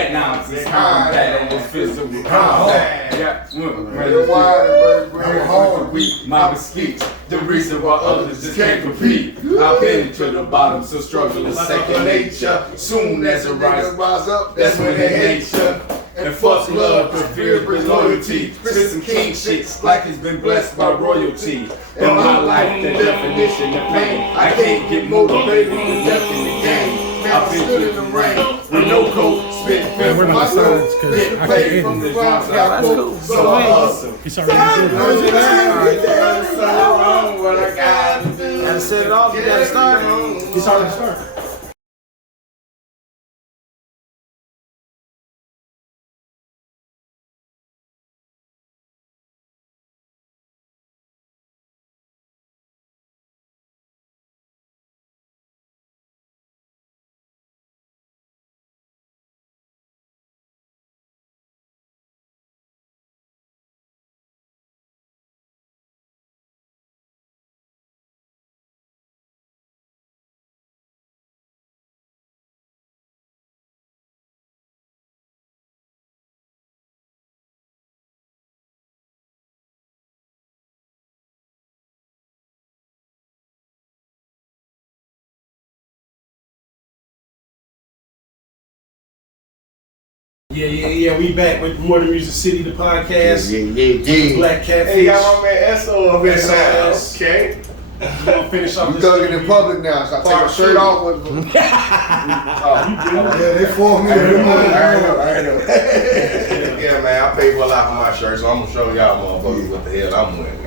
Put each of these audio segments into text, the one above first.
Now it's time that was physical contact. My mesquite, the reason why others just can't compete. I've been to the bottom, so struggle is second nature. Soon as it rise up, that's when they hate ya. And fuck love, cause fear brings loyalty. Spit some king shit like it's been blessed by royalty. In my life, the definition of pain. I can't get motivated with death in the game. I've been through the rain with no coat, spit film from my soul. Get paid from the ground, got cool, so I hustle. He's already what I gotta do. Gotta set it off, you gotta start. He's already started. Yeah, we back with More Than Music City, the podcast. Yeah. Black Catfish. Hey, y'all, my man S.o.s. Okay. We're gonna finish off You this. thugging in public now, so I take my shirt off with them. Yeah, they formed me. I know. Yeah, man, I paid well out for my shirt, so I'm gonna show y'all motherfuckers what the hell I'm wearing.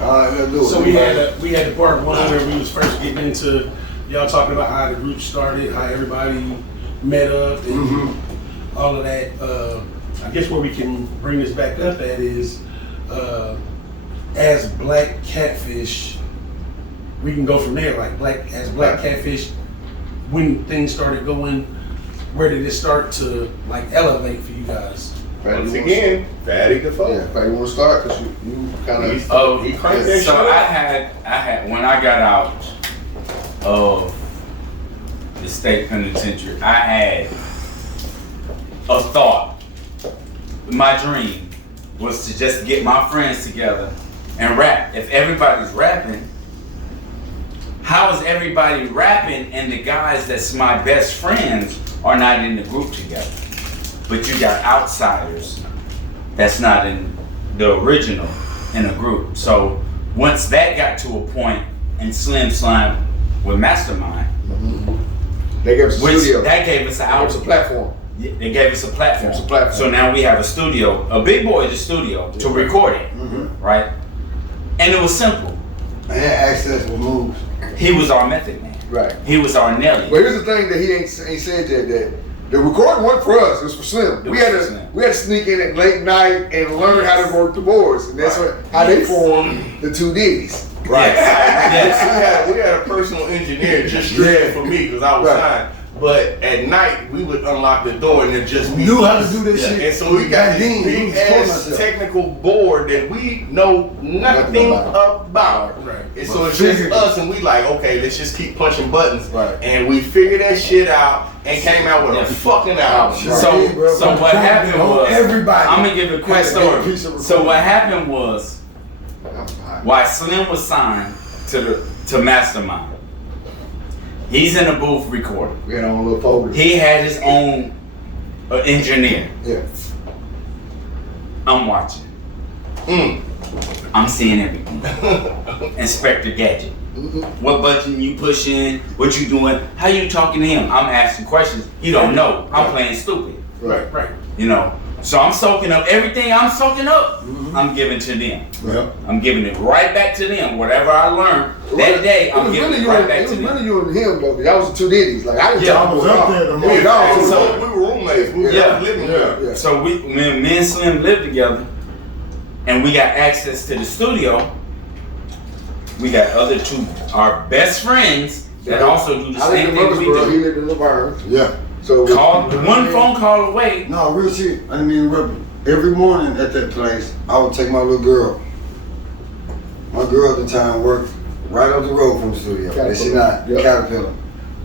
Alright, let's do it. So we had the part one where we was first getting into y'all talking about how the group started, how everybody met up, and all of that. I guess where we can bring this back up at is as Black Catfish. We can go from there. Like Black Catfish, when things started going, where did it start to like elevate for you guys? Once again, Fatty the fuck. Yeah, Fatty, you want to start? Because you kind of... He cranked that shit So up. I had when I got out of the state penitentiary, I had a thought. My dream was to just get my friends together and rap. If everybody's rapping, how is everybody rapping and the guys that's my best friends are not in the group together? But you got outsiders that's not in the original in a group. So once that got to a point and Slim Slime with Mastermind, They gave us a studio. that gave us an It was a outlet. platform. They gave us a platform. It's a platform. So now we have a studio, a big boy at the studio to record it, right? And it was simple. I had access with moves. He was our method man. Right. He was our Nelly. But here's the thing that he ain't said that the recording wasn't for us, it was for Slim. We had to sneak in at late night and learn how to work the boards. And that's how they formed the two D's. Right. Yes. We had a personal engineer just straight for me because I was signed. But at night we would unlock the door and it just me. Knew how to do this shit. And so we got this big ass technical board that we know nothing about. Right. And so it's just us and we like, okay, let's just keep punching buttons. Right. And we figured that shit out and came out with a fucking album. So what happened was, everybody. I'm gonna give a quick story. So what happened was, why Slim was signed to Mastermind. He's in a booth recording. We had our own little folder. He had his own engineer. Yeah. I'm watching. I'm seeing everything. Inspector Gadget. What button you pushing? What you doing? How you talking to him? I'm asking questions. He don't know. I'm playing stupid. Right. You know. So I'm soaking up everything I'm soaking up. I'm giving to them. Yep. I'm giving it right back to them. Whatever I learned that day, I'm giving it right back to them. It was really you and him though. That was the two Diddy's. Like I didn't Yeah, tell I was him up there the most. So we were roommates. We were living there. Yeah. So me and Slim lived together, and we got access to the studio. We got other two, our best friends that also do the I same lived in thing we Murfreesboro. He do. lived in Laverne. Yeah. So One phone call away. No, real shit. I didn't mean to interrupt you. Every morning at that place, I would take my little girl. My girl at the time worked right up the road from the studio. She not Caterpillar.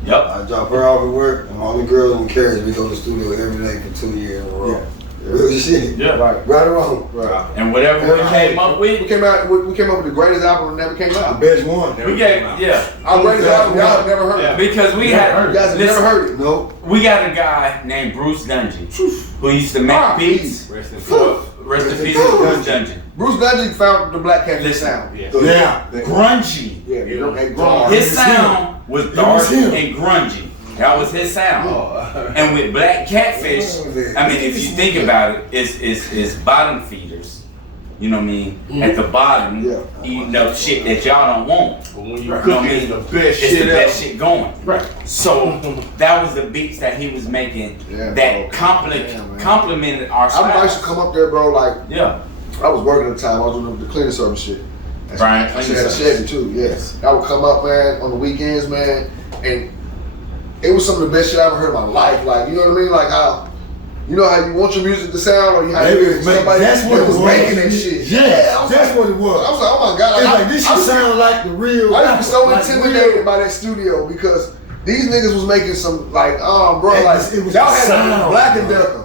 Yep. I drop her off at work, and all the girls in the carriage, we go to the studio every day for 2 years in a row. Real shit. Yeah. Right. Right or wrong? Right. And whatever we came up We with, came up with the greatest album that never came The out. best one. we gave, Our greatest album, y'all have never heard. Yeah. because we You had, guys have listen, never heard it. Nope. we got a guy named Bruce Dungy who used to make beats. Rest in peace, Bruce Dungy. Bruce Dungy found the Black Catfish Listen. sound. Yeah. Yeah. Grungy. Yeah, they grunge. His sound was dark was him. and grungy. That was his sound. And with Black Catfish, I mean, if you think about it, it's bottom feeders. You know what I mean? At the bottom, Yeah. eating up shit that y'all don't want. But when you You know cook what I it's mean? the best It's shit the ever. best shit going. Right. So that was the beats that he was making Yeah, that bro. complemented our I used to style. come up there, bro, like, Yeah. I was working at the time. I was doing the cleaning service shit. Brian I cleaning had a service. Chevy too, yes. I would come up, man, on the weekends, man, and it was some of the best shit I ever heard in my life. Like, you know what I mean? Like how, you know how you want your music to sound, or you how They you was making- that's what was making that shit. Yeah, I was that's like, what it was. I was like, oh my god, It's like, like this I shit was- sound like the real. I was so like the intimidated real- by that studio because these niggas was making some like, bro, It like was- it was y'all the had sound, Black and bro. Decker.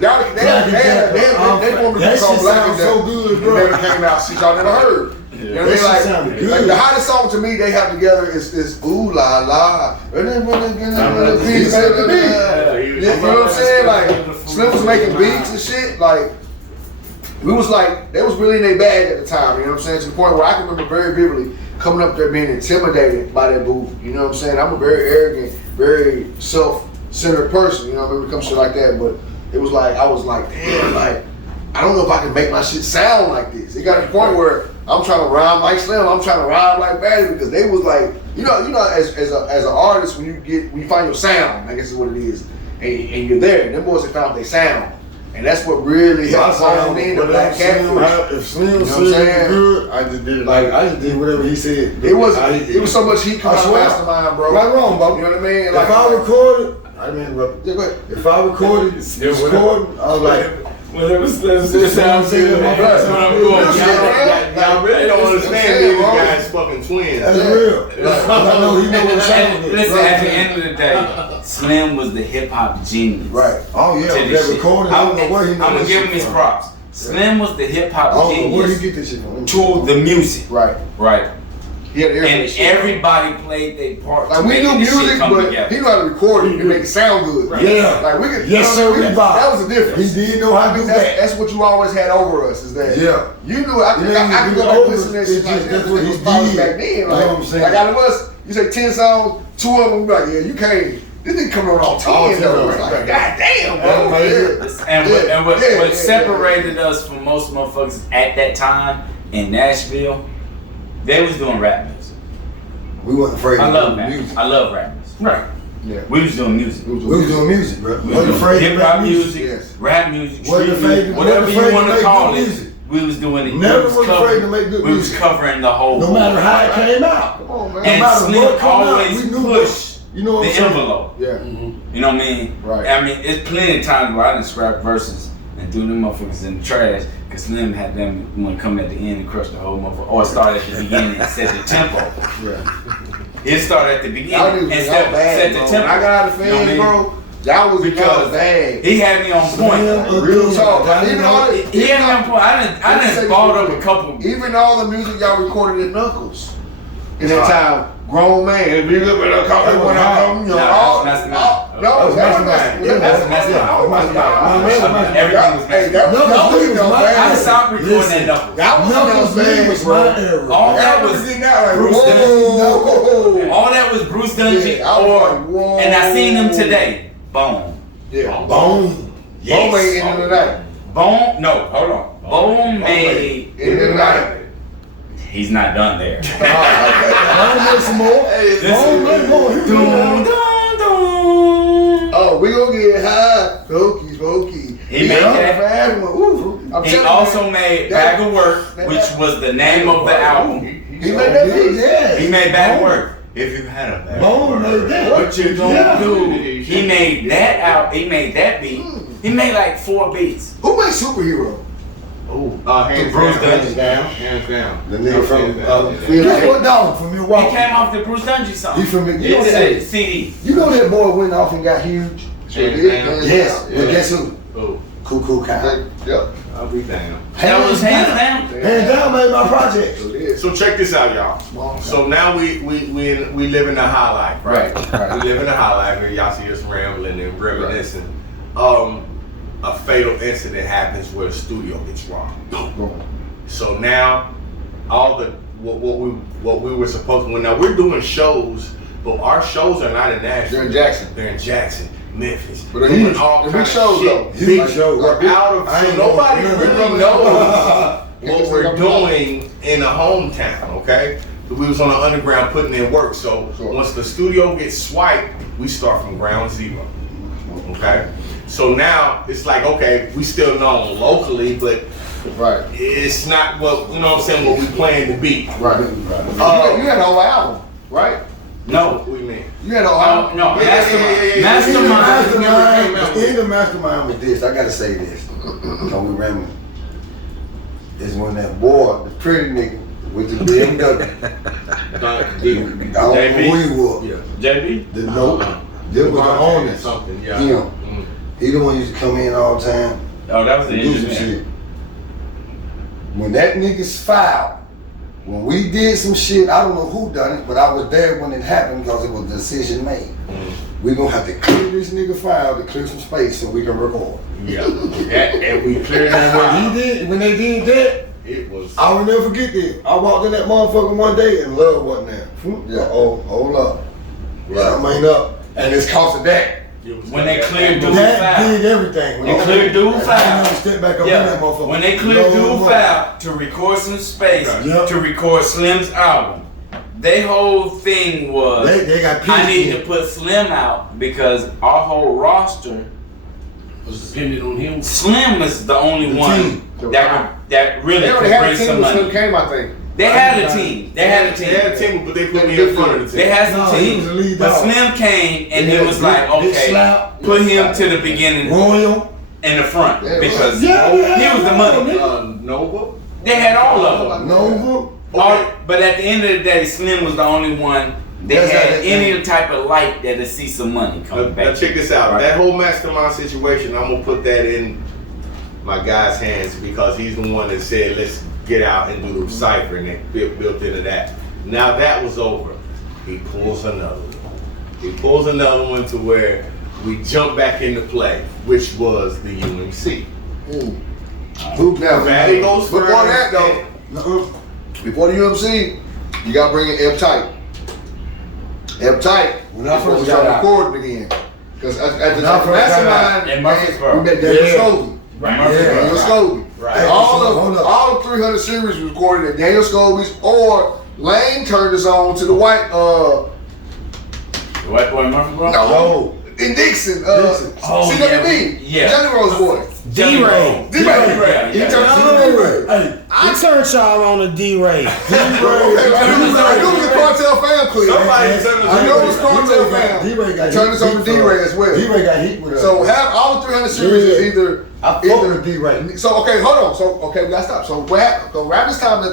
Y'all, they formed a That group called shit Black and sound so Decker. good, bro. It never came out. Shit y'all never heard. You know what I That mean? shit Like, sounded good. like the hottest song to me they have together is Ooh La La. You know what I'm saying? Like Slim was making beats and shit. Like we was like, they was really in their bag at the time. You know what I'm saying? To the point where I can remember very vividly coming up there being intimidated by that booth. You know what I'm saying? I'm a very arrogant, very self-centered person. You know what I mean? When it comes to shit like that, but it was like I was like, damn, like I don't know if I can make my shit sound like this. It got to the point where I'm trying to rhyme like Slim. I'm trying to rhyme like Batty because they was like, you know, as an artist when you find your sound, I guess is what it is, and you're there. Them boys have found their sound, and that's what really helped hone in the Black Catfish. If Slim You know what I'm said saying? good, I just did it. Like I just did whatever he said. It was so much heat coming I out of swear. Mastermind, bro. Right wrong, bro. You know what I mean? If I recorded, I didn't interrupt. Yeah, go ahead. If I recorded, recording, I was like, Well, it sounds good. my That's what I'm going. Y'all really don't understand these guys fucking twins. that's real. I know he know what sound is. Listen, at the end of the day, Slim was the hip hop genius. Right. Oh yeah, To that this shit. recording. I don't know where he know I'm gonna this give shit him his from. props. Slim was the hip I hop don't know where he genius get this shit from. to the music, Right. right? He had ear And for shit. everybody played their part. Like to we make knew this shit music, come but together. he knew how to record it and make it sound good. Yeah. Like we could. Yes, you know what I sir, mean? Bob. That was the difference. He did know how to do that. That's what you always had over us is that. Yeah. You knew. I could Yeah, go back over and listen to that us, shit. it's Like, just- that's what he was polished did. back then. You know Like, what I'm saying? like out of us, you say 10 songs, 2 of them be like, yeah, you can't. This nigga coming on all 10 All 10, though. right. Like, god damn, bro. And what Yeah, yeah, separated us from most motherfuckers at that time in Nashville, they was doing rap music. We wasn't afraid I to love do rap. music. I love rap music. Right. Yeah. We was doing music. We was doing music, bro. We Wasn't was afraid doing to hip hop make music, Yes. rap music, Wasn't street afraid music, to- whatever wasn't you afraid want to to make call good it. music. We was doing it. Never we was afraid to make good We was music. covering the whole. No board. matter how it came out. Come on, man. And No matter Slim what come out, always we knew pushed You know what the I'm saying? envelope. Yeah. You know what I mean? Right. I mean, it's plenty of times where I done scrap verses and threw them motherfuckers in the trash because Slim had them want to come at the end and crush the whole motherfucker, or start at the beginning and set the tempo. Yeah. It started at the Y'all beginning niggas and was set all bad, the bro. tempo. When I got out of the You know what I fans, mean? bro, y'all was Because bad. he had me on point. Real talk. Like, even all the, He had me on point. I Let me say done this balled real up a quick. couple. Even all the music y'all recorded in Knuckles in that time, grown man, and big up in a couple when I come, you know, Nah, all, that's not- all, no, that was Everything was Hey, that was y'all was I stopped recording that knuckles. Y'all was bad, bro. All that was getting out like, Bruce whoa. all that was Bruce Dungy Yeah, I was or like, whoa. and I seen him today. Bone. Yeah. Boom. Bone made end of the night. Bone no, hold on. Bone made End of the night. he's not done there. Boom made some more. Boom made more. He was Dun, doing dun, dun. Oh, we gonna get high. Spooky. He made that. I'm He telling also you, made that- Bag of Work, which was the name of the album. He made that beat. Yeah. He made Bag of Work. If you had a bag of Boom work, made that. what you gonna Yeah. do? He made that out. He made that beat. He made like 4 beats. Who made Superhero? Hands Bruce down. Dungy. Hands down. The nigga from Hands Guess what dog from He Milwaukee? came off the Bruce Dungy song. He from you know It's that a CD. you know that boy went off and got huge. Sure Hands did. down. Yes, but guess who? Oh, Cuckoo Kyle. Yep. I'll be down. That was hands down. Hands down made my project. Sure did. So check this out, y'all. So now we live in the high life, right? Right. We live in the high life, and y'all see us rambling and reminiscing. A fatal incident happens where the studio gets robbed. So now, all the what we were supposed to. Now we're doing shows, but our shows are not in Nashville. They're in Jackson. They're in Jackson, Memphis. But they're Doing huge. all They're kind big of shows, shit. though. Big Huge shows. We're out of. I So ain't nobody gonna- really knows what we're doing in a hometown. Okay. But we was on the underground putting in work. So Sure. once the studio gets swiped, we start from ground zero. Okay. So now it's like, okay, we still known locally, but Right. it's not what, you know what I'm saying, what we plan to be. Right. You had a whole album, right? No. What do you mean? You had a whole album. No. Yeah. Mastermind. In the mastermind with this, I gotta say this. Cause we rambling. Is when that boy, the pretty nigga with the BMW. I don't know who he was. Yeah. JB? The note. Them was the owners. Something, yeah. Him. Mm. He the one used to come in all the time. Oh, that was the and do some engineer. shit. When that nigga's filed, when we did some shit, I don't know who done it, but I was there when it happened because it was a decision made. We gonna have to clear this nigga file to clear some space so we can record. Yeah. And we cleared that When they did that, It was. I will never forget this. I walked in that motherfucker one day and love wasn't there. Yeah. Oh, hold up. Something ain't up. And it's cost of that. When they cleared dude That foul. did everything. They cleared dude I foul. never step back up in Yeah. that motherfucker. When they cleared No dude more. foul to record some space Yeah. to record Slim's album, their whole thing was They got I pissed need in. to put Slim out because our whole roster, Was dependent on him. Slim is the only The one team. that really They could already had bring a team some when Slim money. came, I think. They had a team. They had a They had a team. team, but they put me in front of the team. They had some No, he team. was the lead But dog. Slim came and They it had was big- like, big okay, slap. put him to the beginning Royal. in the front Yeah, because Yeah, he was the money. Nova. They had all of them. Nova. But at the end of the day, Slim was the only one that That's had how they any think. type of light that'll see some money coming Now back. check this out. Right. That whole mastermind situation, I'm gonna put that in my guy's hands because he's the one that said let's get out and do the cipher, and it built into that. Now that was over. He pulls another one. He pulls another one to where we jump back into play, which was the UMC. Who now? Fatty goes Before first. that though, before the UMC, you got to bring in F Tight. F Tight. When I first we got started out. recording again. Because at the When I first got out. mastermind, In Murfreesboro. we met Daniel Yeah. Scobie. Right. Daniel Scobie. Right. Hey, All hold up. all 300 series was recorded at Daniel Scobie's, or Lane turned us on to the white. The white boy Murfreesboro? No. In Dixon. Dixon. Oh, CWB. yeah. Johnny Rose boy. D-Ray. D-Ray. Yeah, He yeah. turned us on to D-Ray. Hey, I turned y'all on a D-Ray. I knew it was a Cartel Fam clip. Somebody turned us I on. know it's Cartel Fam. D-Ray got Turned us on to D-Ray as well. D-Ray got heat with us. So have all the 300 series is either I fuck with D-Ray. So okay, hold on. So okay, we gotta stop. So around this time,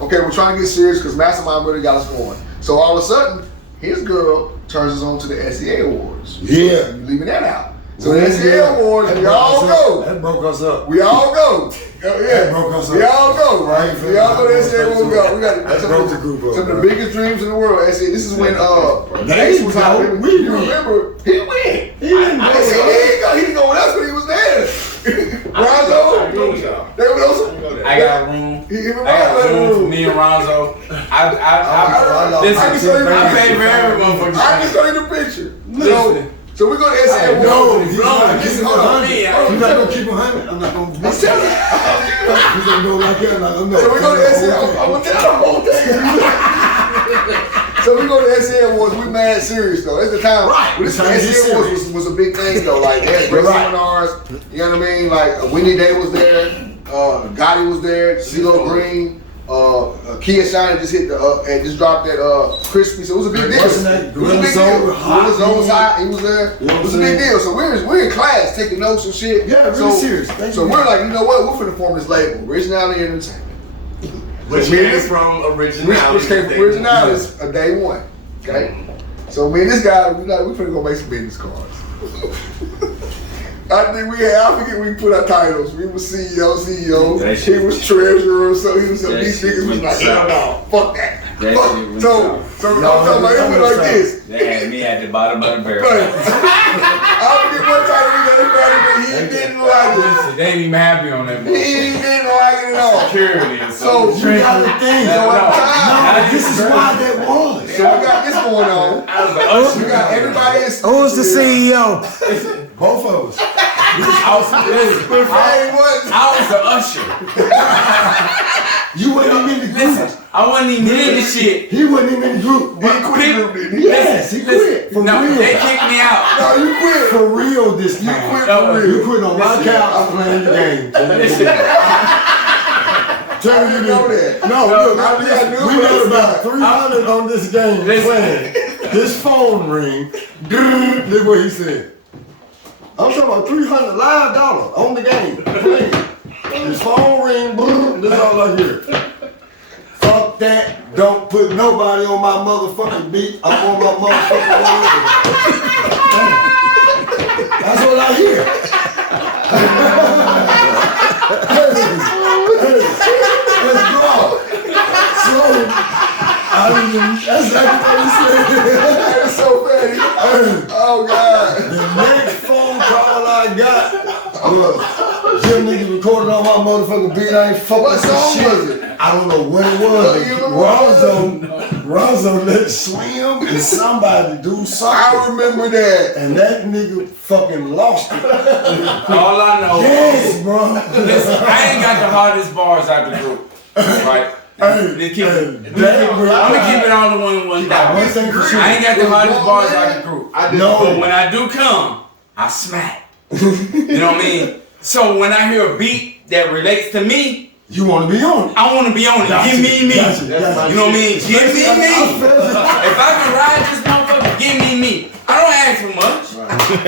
okay, we're trying to get serious because Mastermind really got us going. So all of a sudden, his girl turns us on to the SEA Awards. Yeah. You leaving that out. So the SEA Awards, we all go. That broke us up. We all go. That broke us up. We all go, right? We all go to SEA Awards. We got That broke the group up, some of bro. the biggest dreams in the world. SEA. This is when They Ace was out. go. We You went. remember? He went. He didn't I said, he didn't go with us, but he was there. Ronzo, they were also. I got a room. He even I got a room for room. me and Ronzo. I Listen, can show you the I picture. paid for every motherfucker. I can show you the picture. Listen. So we go to SEA Awards. No, he's Bro, not this keeping is it on 100. me. He's not gonna keep it 100. I'm not gonna. I'm telling you. He's gonna go like that. Like, no. So we go to SEA. I'm gonna tell the whole thing. So we go to SEA Awards. We mad serious though. It's the time. Right. This We're trying to get SEA Awards serious. was a big thing though. Like they had great Right. seminars. You know what I mean? Like Winnie Day was there. Gotti was there. CeeLo Green. Kia Shine just hit the and just dropped that crispy. So it was a big deal. It was a big deal. Gorilla Zone was hot. He was there. It was a big deal. So we're in class taking notes and shit. Yeah, really serious. So we're like, you know what? We're finna form this label, Originality Entertainment. Which came from Originality. Which came from Originality day one. Okay. So me and this guy, we finna go make some business cards. I forget we put our titles. We was CEO. He was treasurer. So he was these niggas was like, no, fuck that. So I'm talking about it went like this. They had me at the bottom of the barrel. I forget what title we got everybody, but he didn't like it. They ain't even happy on that. He didn't like it at all. Security or So something. we got the thing. This is why that was. So we got this going on. We got everybody is. Who's the CEO? Both of us. I was the usher. You wasn't even in the group. Listen, I wasn't even in the shit. He wasn't even in the group. He quit the group, didn't he? Yes, he quit. For No, real. they kicked me out. No, you quit. For real this time. You quit for real. You quit on my couch playing the game. Tell me you know that. No, look, I knew we got about 300 on this game playing. His phone ring. Look what he said. I'm talking about $300 live on the game. Playing. His phone ring. This is all I hear. Fuck that. Don't put nobody on my motherfucking beat. I'm on my motherfucking word. That's what I hear. Let's go. So, that's exactly what he said. That is so funny. Oh God. The next phone call I got was Jim niggas recorded on my motherfucking beat. I ain't fucking What song shit. was it? I don't know what it was. Ronzo let Slim and somebody do something. I remember that. And that nigga fucking lost it. All I know Yes, bro. listen, I ain't got the hardest bars out the group. Right? I'm gonna keep it all the one down. One thing for sure. I ain't got the hardest bars out the group. No. But when I do come, I smack. You know what I mean? So when I hear a beat that relates to me, You want to be on it. I want to be on it. Give me me. Gotcha. You know what I mean? Give me me. If I can ride this motherfucker, give me. I don't ask for much.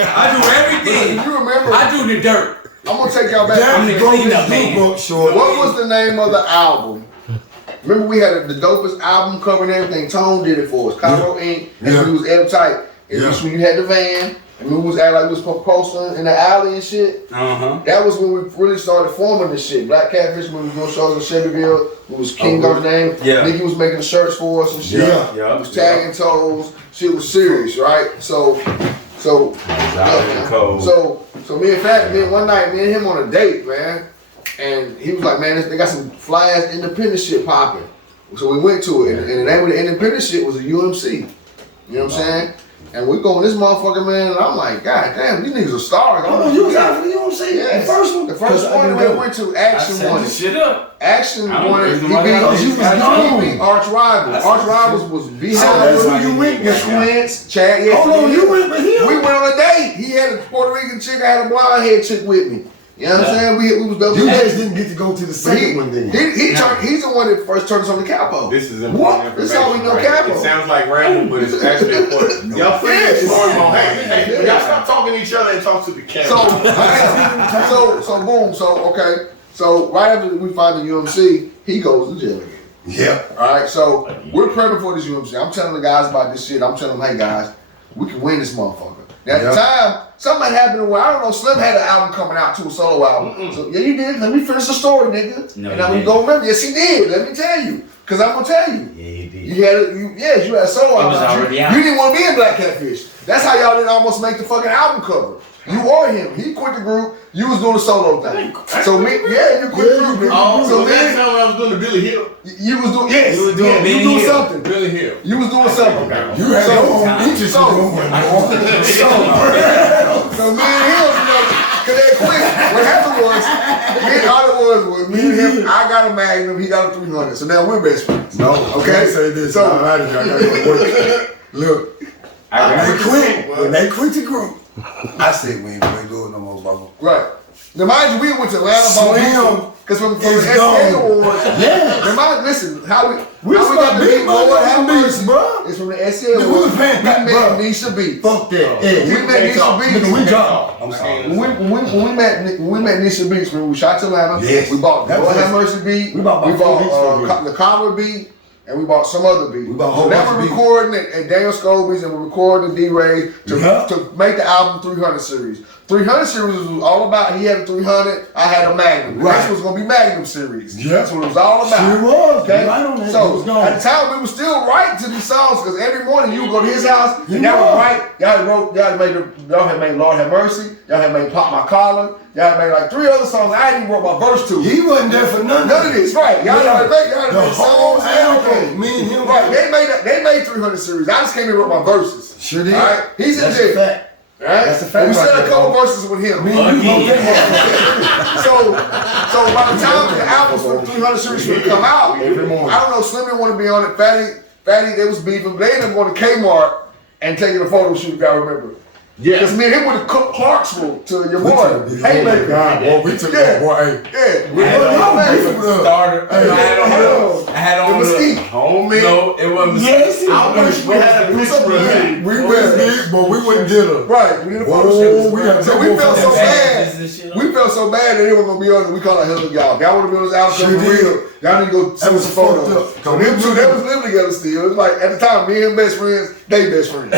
I do everything. You remember? I do the dirt. I'm gonna take y'all back. I'm the cleanup man. What was the name of the album? Remember we had the dopest album cover and everything. Tone did it for us. Cairo Inc. And when we was airtight. And when you had the van. And we was acting like we was posting in the alley and shit. That was when we really started forming this shit. Black Catfish, when we was doing shows in Shelbyville, we was King on the name. Yeah. Nicky was making the shirts for us and shit. Yeah. We was tagging toes. Shit was serious, right? So me and Fat, one night, me and him on a date, man. And he was like, man, they got some fly ass independent shit popping. So we went to it, and the name of the independent shit was a UMC. You know what I'm saying? And we go in this motherfucker, man, and I'm like, God damn, these niggas are stars. Oh, you was out for the UMC? Yeah, The first one? The first one we went to, Action won it. Shit up. Action won it. He beat Arch Rivals. Arch Rivals was behind that's who you went with. Quince, Chad. Yeah, Hold on, you went with him? We went on a date. He had a Puerto Rican chick, I had a blonde head chick with me. You know what I'm saying? We was double. You guys didn't get to go to the second one then. He's the one that first turned us on the capo. This is important This is how we know information, right? capo. It sounds like random, but it's actually important. Y'all forget this. Hey, y'all stop talking to each other and talk to the camera. So right after we find the UMC, he goes to jail again. Yep. All right, so we're prepping for this UMC. I'm telling the guys about this shit. I'm telling them, hey guys, we can win this motherfucker. Now, at the time, something had happened where, I don't know, Slim had an album coming out too, a solo album. So, yeah, you did. Let me finish the story, nigga. No, and I'm gonna remember. Yes, he did. Let me tell you. Because I'm gonna tell you. Yeah, you did. You had a solo album. was already out. You didn't want to be in Black Catfish. That's how y'all didn't almost make the fucking album cover. You or him. He quit the group. You was doing a solo thing. So you quit the group. So that's how I was doing the Billy Hill. You was doing, yes. You was doing Billy doing Hill. something. Billy Hill. You was doing something. You had your own interest So going on. me and him, cause they quit. What happened was, me and him, I got a Magnum, he got a 300. So now we're best friends. No, Okay? say this. So- I gotta go work. Look, when they quit the group, I said we ain't gonna do it no more, bro. Right. Now mind you, we went to Atlanta. Slim Cause from the It's SK gone. Awards, Yes. listen, how we We got to beat Lord have mercy, bro. It's from the SK Nigga, we Awards. was paying back, met bro. Nisha B. Fuck that. We met Nisha B. Nigga, we dropped. I'm sorry. When we met Nisha Beats, when we shot to Atlanta, Yes. we bought That Lord was Have Mercy beat, We bought about 4 beats for the Collar beat, and we bought some other beat. We bought a So whole then bunch we're of beats. recording at Daniel Scobie's and we're recording D-Ray to make the album 300 series. 300 series was all about, he had a 300, I had a Magnum. The next was going to be Magnum series. Yeah. That's what it was all about. Sure was. Okay? You right on that. It So was gone. at the time, we were still writing to these songs because every morning you would go to his house and You y'all would was. write, y'all had made Lord Have Mercy, y'all had made Pop My Collar, y'all had made like 3 other songs I hadn't even wrote my verse to. He wasn't there for none None of this, right? Y'all had made The whole songs, everything. album, me and him. Right, they made 300 series. I just came in and wrote my verses. Sure did. All right, he's in That's jail. a fact. All right, That's a fact And we right said a there, couple bro. verses with him. Me and you wrote that So by the time the albums for the 300 series would come out, Every morning. I don't know, Slim didn't want to be on it. Fatty, they was beefing. They ended up going to Kmart and taking a photo shoot, if y'all remember. Yeah. Because me and him went to Clarksville to your We boy. took the Hey, whole man. guy, boy. We took that boy. Hey. Yeah. We had Yeah. starter. Hey, I had on The the Mystique. Homie. No, it wasn't. Yes, I wish we had a picture of him. we went big, but we wouldn't get her. Right, we did a photo Whoa, shoot. we got So we that felt boy so from bad. We felt so bad that they were gonna be on it. We called it hell y'all. If y'all wanna be on this album Sure for did. real, y'all need to go see was some fucked photos. up. So them two, they was living together still. It was like at the time, me and him best friends, they best friends.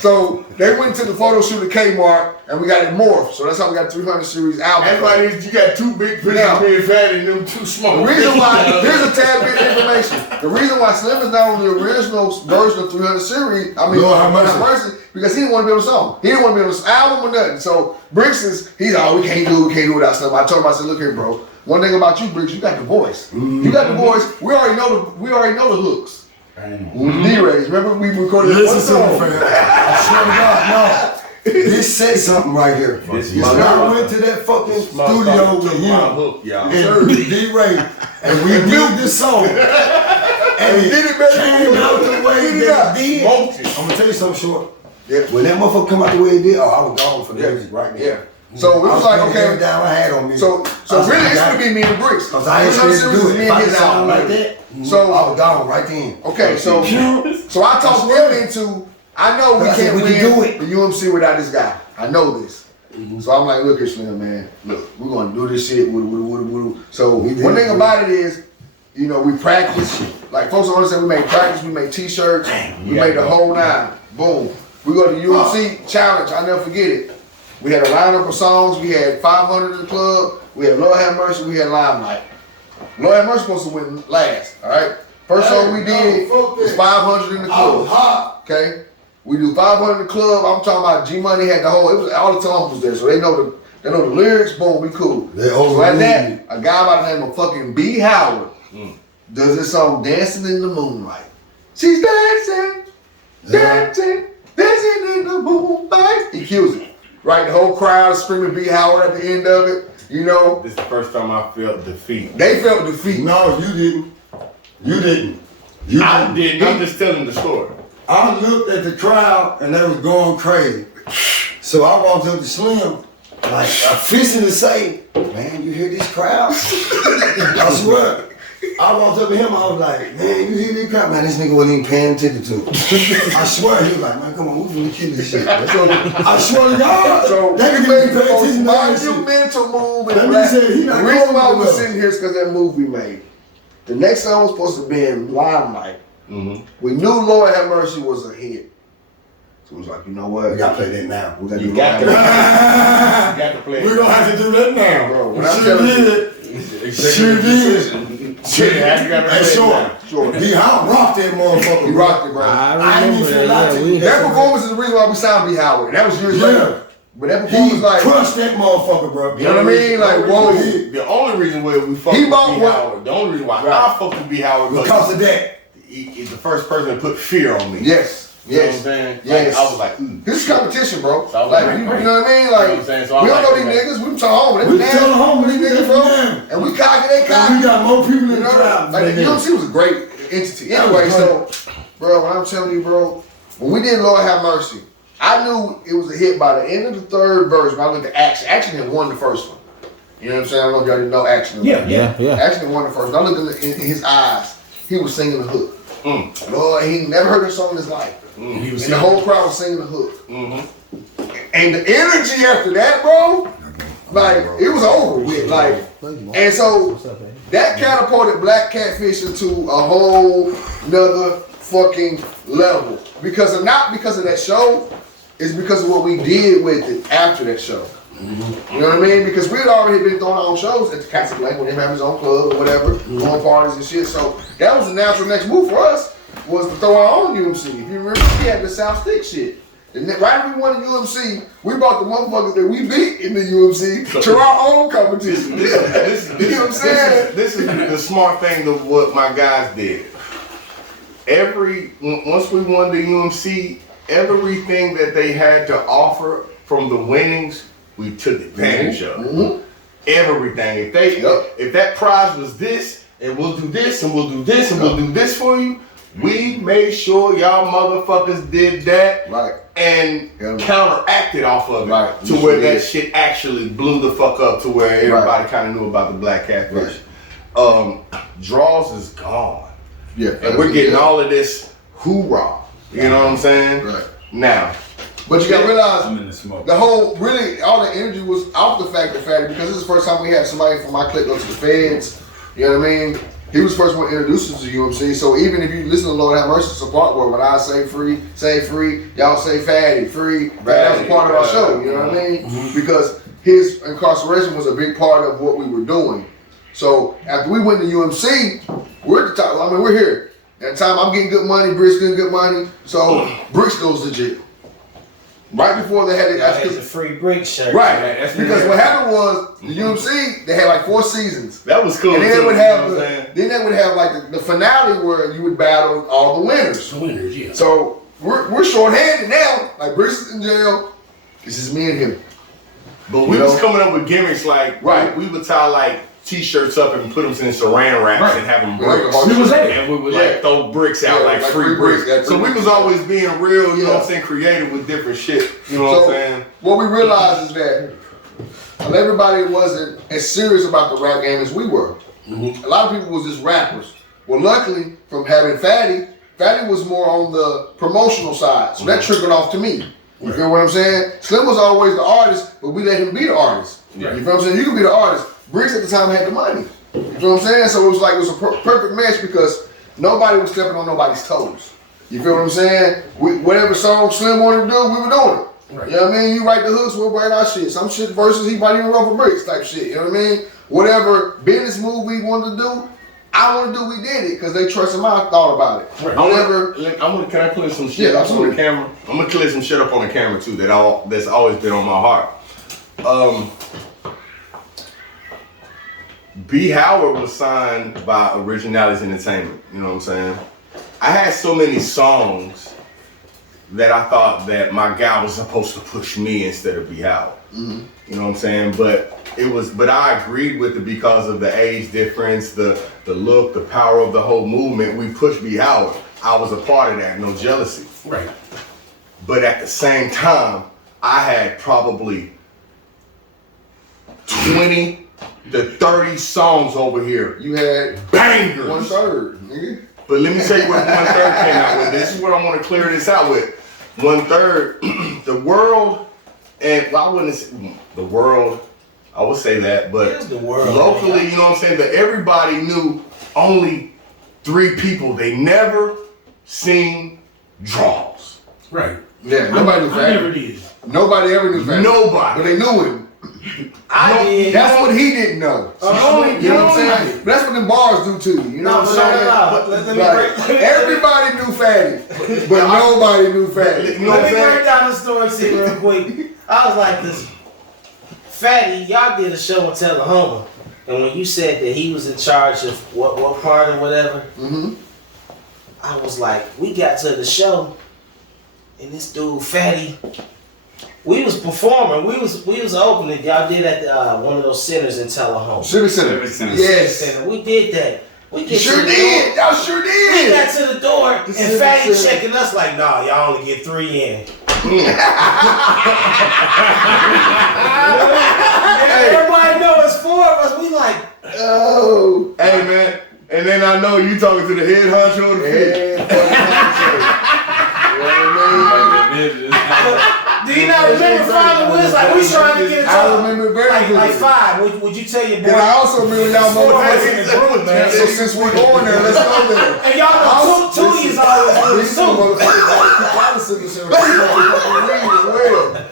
So they went to the photo shoot at Kmart and we got it morphed. So that's how we got 300 series album. Everybody, you got 2 big pictures Now, of me and Fatty and them 2 small. The reason why, here's a tad bit of information. The reason why Slim is not on the original version of 300 series, Lord have mercy. because he didn't want to be on the song. He didn't want to be on this album or nothing. So Bricks he's we can't do it without Slim. I told him, I said, look here, bro. One thing about you, Bricks, you got the voice. You got the voice. We already know the hooks. D-Rays. Remember we recorded one Listen to me, song. fam. I swear to God, no. This said something right here. When I went to that fucking studio with him Hook, y'all. and D-Ray, and we did this song, and it did it better than came you. out the way Did it that out. it did. Smoked it. I'm gonna tell you something short. Yeah. When that motherfucker come out the way it did, I was gone for the music right there. Yeah. So it was like, okay. down I had on me. So really, it's gonna be me and Bricks. Cause I ain't supposed to do it. Me If and I his did something album. like that, So- I was gone right then. Okay, so I talked them into. I know we I said, can't we win can do it. the UMC without this guy. I know this. So I'm like, look here, Slim, man. Look, we're gonna do this shit. So one thing about it is, you know, we practice. Like folks don't understand, we made practice. We made T-shirts. We made the whole 9. Boom. We go to the UMC challenge. I'll never forget it. We had a lineup of songs. We had 500 in the club. We had Lord Have Mercy. We had Limelight. Lord Have Mercy supposed to win last. All right. First song we did was 500 in the I was club. hot. Okay. We do 500 in the club. I'm talking about G Money had the whole. It was all the songs was there, so they know the lyrics. Boom, we cool. They So like that, overruled a guy by the name of fucking B Howard does this song "Dancing in the Moonlight." She's dancing, dancing, dancing in the moonlight. He kills it. Right, the whole crowd is screaming B Howard at the end of it. You know, This is the first time I felt defeat. they felt defeat. No, you didn't. You didn't. You I didn't. I'm just telling the story. I looked at the crowd and they was going crazy. So I walked up to Slim, like fixing to say, man, you hear this crowd? I swear. I walked up to him, I was like, man, you hear this crowd? Man, this nigga wasn't even paying attention to it. I swear, he was like, man, come on, we finna kill this shit. Man. I swear to God, So that we nigga made didn't the pay most attention to that shit. monumental move in That nigga rap. said he The not reason why going we're enough. sitting here is because that move we made. The next song was supposed to be in Limelight. We knew Lord Have Mercy was a hit. So it was like, you know what? We gotta play that now. We gotta You do got Lord to. Have You got to play. We're gonna have to do that now. Bro, when We I'm sure telling you- did. Sure did. Yeah, you got to Hey, play. sure. Sure. He rocked that motherfucker. He rocked it, bro. I didn't even feel like it. That performance is the reason why we signed B Howard. And that was years Yeah. later. But that He performance, like, crushed that motherfucker, bro. you know what I mean? Like, whoa. The only reason why we fucked He with bought B. what- Howard, the only reason why Right. I fucked with B. Howard Because of that. he's the first person to put fear on me. Yes. You know what I'm Yes. saying? Yes. Like, I was like, ooh. This is competition, bro. So I was like, like, you know right. what I mean? Like, You know what I'm saying? So I we don't like know that. these niggas. We tell home. We tell home these these niggas, niggas, bro. man. And we cocky, they And cocky. we got more people in You the know, crowd. like the than UMC was a great entity. That Anyway, was so, bro, when I'm telling you, bro, when we did Lord Have Mercy, I knew it was a hit by the end of the third verse. When I looked at Action had won the first one. You know what I'm saying? I don't know if y'all didn't know Action. Yeah. Action won the first. I looked in his eyes. He was singing the hook. Lord, he never heard a song in his life. He was And the whole crowd was singing the hook. Mm-hmm. And the energy after that, bro, like, it was over with. Like, and so that catapulted Black Catfish into a whole nother fucking level. Not because of that show, it's because of what we did with it after that show. You know what I mean? Because we had already been throwing our own shows at the Casablanca when him have his own club or whatever, going parties and shit. So that was the natural next move for us, was to throw our own UMC. If you remember, we had the South Stick shit. And then right when we won the UMC, we brought the motherfuckers that we beat in the UMC to our own competition. You know what I'm saying? This is the smart thing of what my guys did. Once we won the UMC, everything that they had to offer from the winnings, we took advantage of. Everything. If that prize was this, and we'll do this, and we'll do this, and we'll do this for you, we made sure y'all motherfuckers did that, Right. and counteracted off of it, Right. to where that shit actually blew the fuck up, to where everybody kind of knew about the Black Catfish. Draws is gone. Yeah. And we're getting all of this hoorah. You know what I'm saying? Right. Now. But you gotta realize, I'm in the smoke. the whole, really, all the energy was off the fact that Fatty, because this is the first time we had somebody from my clique go to the feds. You know what I mean? He was the first one to introduce us to UMC. So even if you listen to Lord Have Mercy, it's a part where when I say free, y'all say Fatty, free. That was a part of our show. You know what I mean? Because his incarceration was a big part of what we were doing. So after we went to UMC, we're at the top. I mean, we're here. At the time, I'm getting good money, Brick's getting good money. So Bricks goes to jail. Right before they had That's a free break shirt. right, because what happened was the UMC, they had like 4 seasons. That was cool. And then too, they would you have know what I'm saying? the finale where you would battle all the winners. The winners, yeah. So we're short-handed now. Like Bricks is in jail. This is me and him. But we was coming up with gimmicks like, we would tie like t-shirts up and put them in saran wraps and have them bricks. And we would like throw bricks out like free bricks. So we was always being real, you know what I'm saying, creative with different shit. You know what I'm saying? What we realized is that everybody wasn't as serious about the rap game as we were. A lot of people was just rappers. Well, luckily, from having Fatty was more on the promotional side. So that trickled off to me. You feel what I'm saying? Slim was always the artist, but we let him be the artist. You feel what I'm saying? You can be the artist. Briggs at the time had the money. You feel what I'm saying? So it was a perfect match because nobody was stepping on nobody's toes. You feel what I'm saying? Whatever song Slim wanted to do, we were doing it. Right. You know what I mean? You write the hooks, we'll write our shit. Some shit versus he might even run for Briggs type shit. You know what I mean? Whatever business move we wanted to do, I want to do, we did it because they trusted my thought about it. Right. Can I clear some shit up on the camera? I'm gonna clear some shit up on the camera too that's always been on my heart. B. Howard was signed by Originalities Entertainment. You know what I'm saying? I had so many songs that I thought that my guy was supposed to push me instead of B. Howard. You know what I'm saying? But I agreed with it because of the age difference, the look, the power of the whole movement. We pushed B. Howard. I was a part of that, no jealousy. Right. But at the same time, I had probably 20 to 30 songs over here. You had bangers. 1/3, nigga. But let me tell you what 1/3 came out with. This is what I want to clear this out with. 1/3, the world, and well, I wouldn't say the world, I would say that, but the world, locally, man. you know what I'm saying, that everybody knew only 3 people. They never seen Draws. Right. Yeah, nobody knew I Fatty. never did. Nobody ever knew Fatty. Nobody. But they knew him. I did. That's what he didn't know. You know what I'm saying? But that's what them bars do too. You know what I'm saying? Like, everybody knew Fatty, but nobody knew Fatty. Let me break down the story to you real quick. I was like this. Fatty, y'all did a show in Tullahoma, and when you said that he was in charge of what part or whatever, I was like, we got to the show, and this dude Fatty, we was performing, we was opening. Y'all did at one of those centers in Tullahoma. Civic Center. Yes. Center. We did that. We get Sure to the did. door. Y'all sure We did. got to the door, and Fatty checking us like, nah, y'all only get 3 in. Everybody know it's 4 I know you talking to the head honcho of the fish. Yeah, fucking honcho. You know what I mean? Do you not remember Father Wiz? Like we trying to get a I talk. remember very Like vividly. 5. Would you tell your boy? And I also remember y'all motherfuckers. man. So since we're going there, let's go there. And y'all know two years always These two motherfuckers got to keep out of civil service smoking fucking weed as well.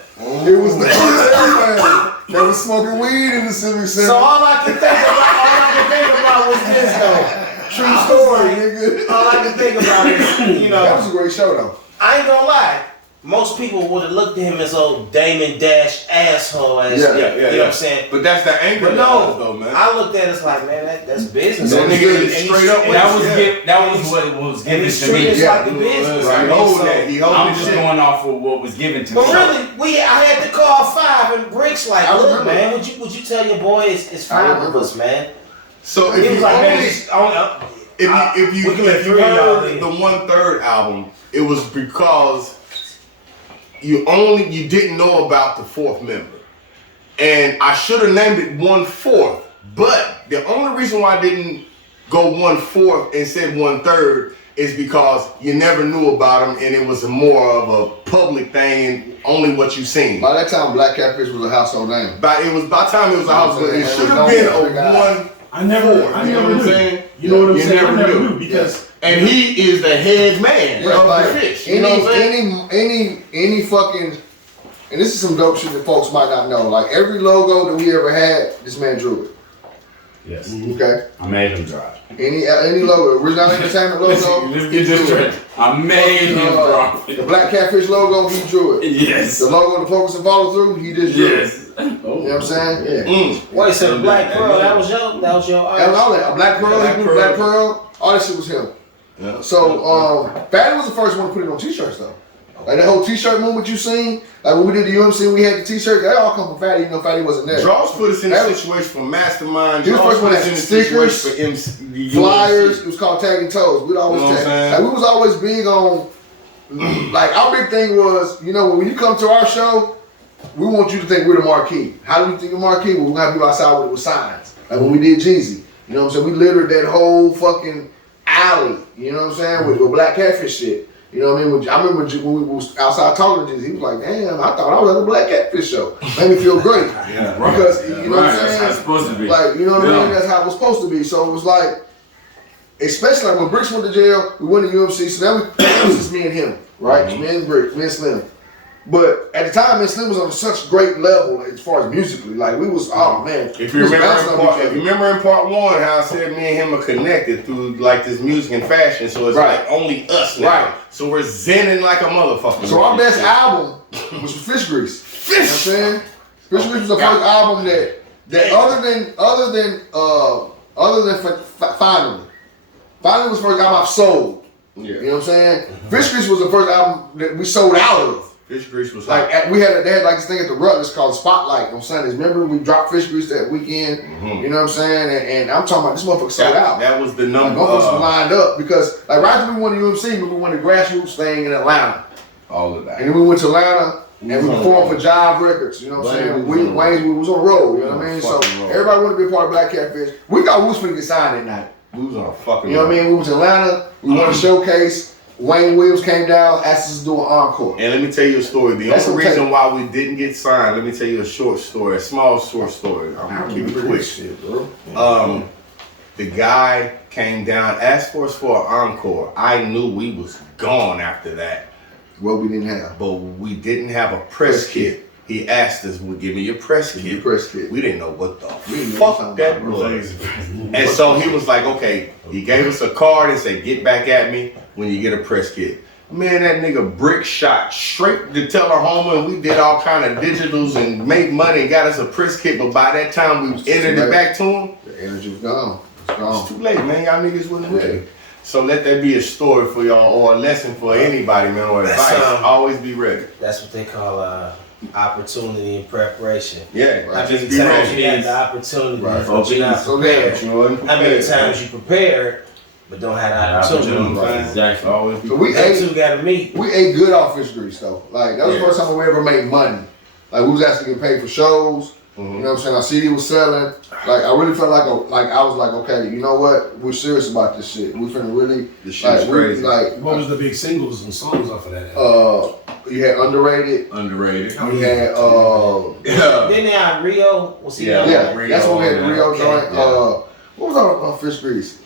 It was the Cartel Fam that was smoking weed in the civic center. So all I can think about was this though. True story, nigga. All I can think about is, you know, That was a great show though. I ain't gonna lie. Most people would have looked at him as old Damon Dash asshole. As, Yeah, you know what I'm saying? But that's the anchor But no, though, man. I looked at it as like, man, that's business. That nigga is And straight up. That was what was And given he's to treated me. it like a business. Right. I mean, Hold so- that. He holding I'm the just shit. going off of what was given to me. But really, I had to call 5 and Bricks like, I look, remember. man, would you tell your boy it's 5 of us, man? So He if was you like, man, only, just, if we can let you three of y'all heard in. the 1/3 album, it was because you didn't know about the 4th member. And I should have named it 1/4, but the only reason why I didn't go 1/4 and said 1/3 is because you never knew about him and it was more of a public thing and only what you seen. By that time, Black Catfish was a household name. By the time it was a house, it should have been a 1/4. I never You know what I'm knew. saying? You know what I'm You saying? I never never knew. knew because And he is the head man Yeah, of like, the fish. You know what I'm saying? any fucking, and this is some dope shit that folks might not know. Like every logo that we ever had, this man drew it. Yes. Okay. I made him drive. Any logo, Original Entertainment logo, Let's he get this drew it. straight. I made him drive. The Black Catfish logo, he drew it. Yes. The logo, the focus and follow through, he just drew it. Yes. You know what I'm saying? Yeah. Wait, so the Black Pearl, that was your And all that. A Black Pearl, Black he drew Pearl. Black Pearl, all that shit was him. Yeah. So, Fatty was the first one to put it on t-shirts though. Like that whole t-shirt movement you seen, like when we did the UMC, we had the t-shirts, they all come from Fatty, even though Fatty wasn't there. Draws put us in That a was- situation for Mastermind. He was Draws first one put us that in a stickers, situation for MC, Flyers, it was called tagging toes. We'd always You know what I'm tag. saying? Like we was always big on, like our big thing was, you know, when you come to our show, we want you to think we're the marquee. How do we think of marquee? Well, we're gonna have people outside with signs. Like when we did Jeezy. You know what I'm saying? We littered that whole fucking alley, you know what I'm saying, with Black Catfish shit. You know what I mean? I remember when we was outside talking to Jeezy, he was like, damn, I thought I was at a Black Catfish show. Made me feel great. Yeah, Because, you know what I'm That's saying? how it's supposed to be. Like, you know what I Yeah. mean? That's how it was supposed to be. So it was like, especially like when Bricks went to jail, we went to UFC, so now it was just me and him, right? Mm-hmm. Me and Bricks, me and Slim. But at the time, me and Slim was on such great level as far as musically. Like we was, oh man. If we you was remember, bouncing off each if other. you remember in part 1 how I said me and him are connected through like this music and fashion, so it's Right. like only us now. Right. So we're zenning like a motherfucker. So our best album was Fish Grease. You know what I'm saying? Fish Grease was the first album that other than Finally. Finally was the first album I've sold. Yeah. You know what I'm saying? Fish Grease was the first album that we sold out of. Fish Grease was Like hot. they had like this thing at the Rutgers called Spotlight on Sundays. Remember we dropped Fish Grease that weekend? You know what I'm saying? And I'm talking about this motherfucker sold out. That was the Like, number. motherfuckers were lined up because like right after we won the UFC, we won the grassroots thing in Atlanta. all of that. And then we went to Atlanta and we was on performed the for Jive Records, you know what I'm saying? Wayne We was on the road, you know what I mean? So fucking road. everybody wanted to be a part of Black Catfish. We thought we was finna get signed that night. We was on a fucking. You know what I mean? We went to Atlanta, we won a showcase. Wayne Williams came down, asked us to do an encore. And let me tell you a story. The That's only okay. reason why we didn't get signed, let me tell you a short story, a small short story. I'm gonna keep it quick. Shit, bro. The guy came down, asked for us for an encore. I knew we was gone after that, What we didn't have. but we didn't have a press kit. He asked us, "Well, give me your press kit." Your press kit. We didn't know what the We didn't know what fuck you're that talking about, was. And so he was like, okay, he gave us a card and said, get back at me when you get a press kit. Man, that nigga Brick shot straight to Tullahoma, and we did all kind of digitals and made money and got us a press kit, but by that time we entered it back to him, The energy was gone. It's it's gone. too late, man. Y'all niggas wasn't ready. So let that be a story for y'all or a lesson for anybody, man, or That's, advice. Always be ready. That's what they call opportunity and preparation. Yeah, Right. How many just be times ready. you had the opportunity Right. but you're not So prepared? You wasn't How many prepared. times you prepared but don't have the opportunity? You know what I'm saying? Exactly. Always be So we Them ate two gotta meet. We ate good off Fish Grease though. Like that was the first time we ever made money. Like we was actually getting paid for shows. You know what I'm saying? Our CD was selling. Like I really felt like I was like, okay, you know what? We're serious about this shit. We finna really. This shit's like, crazy. What was the big singles and songs off of that? You had Underrated. Underrated. You had Then they had Rio. Was he Yeah. on yeah, Rio, that's what we had the Rio okay. joint. Yeah. What was on Fish Grease?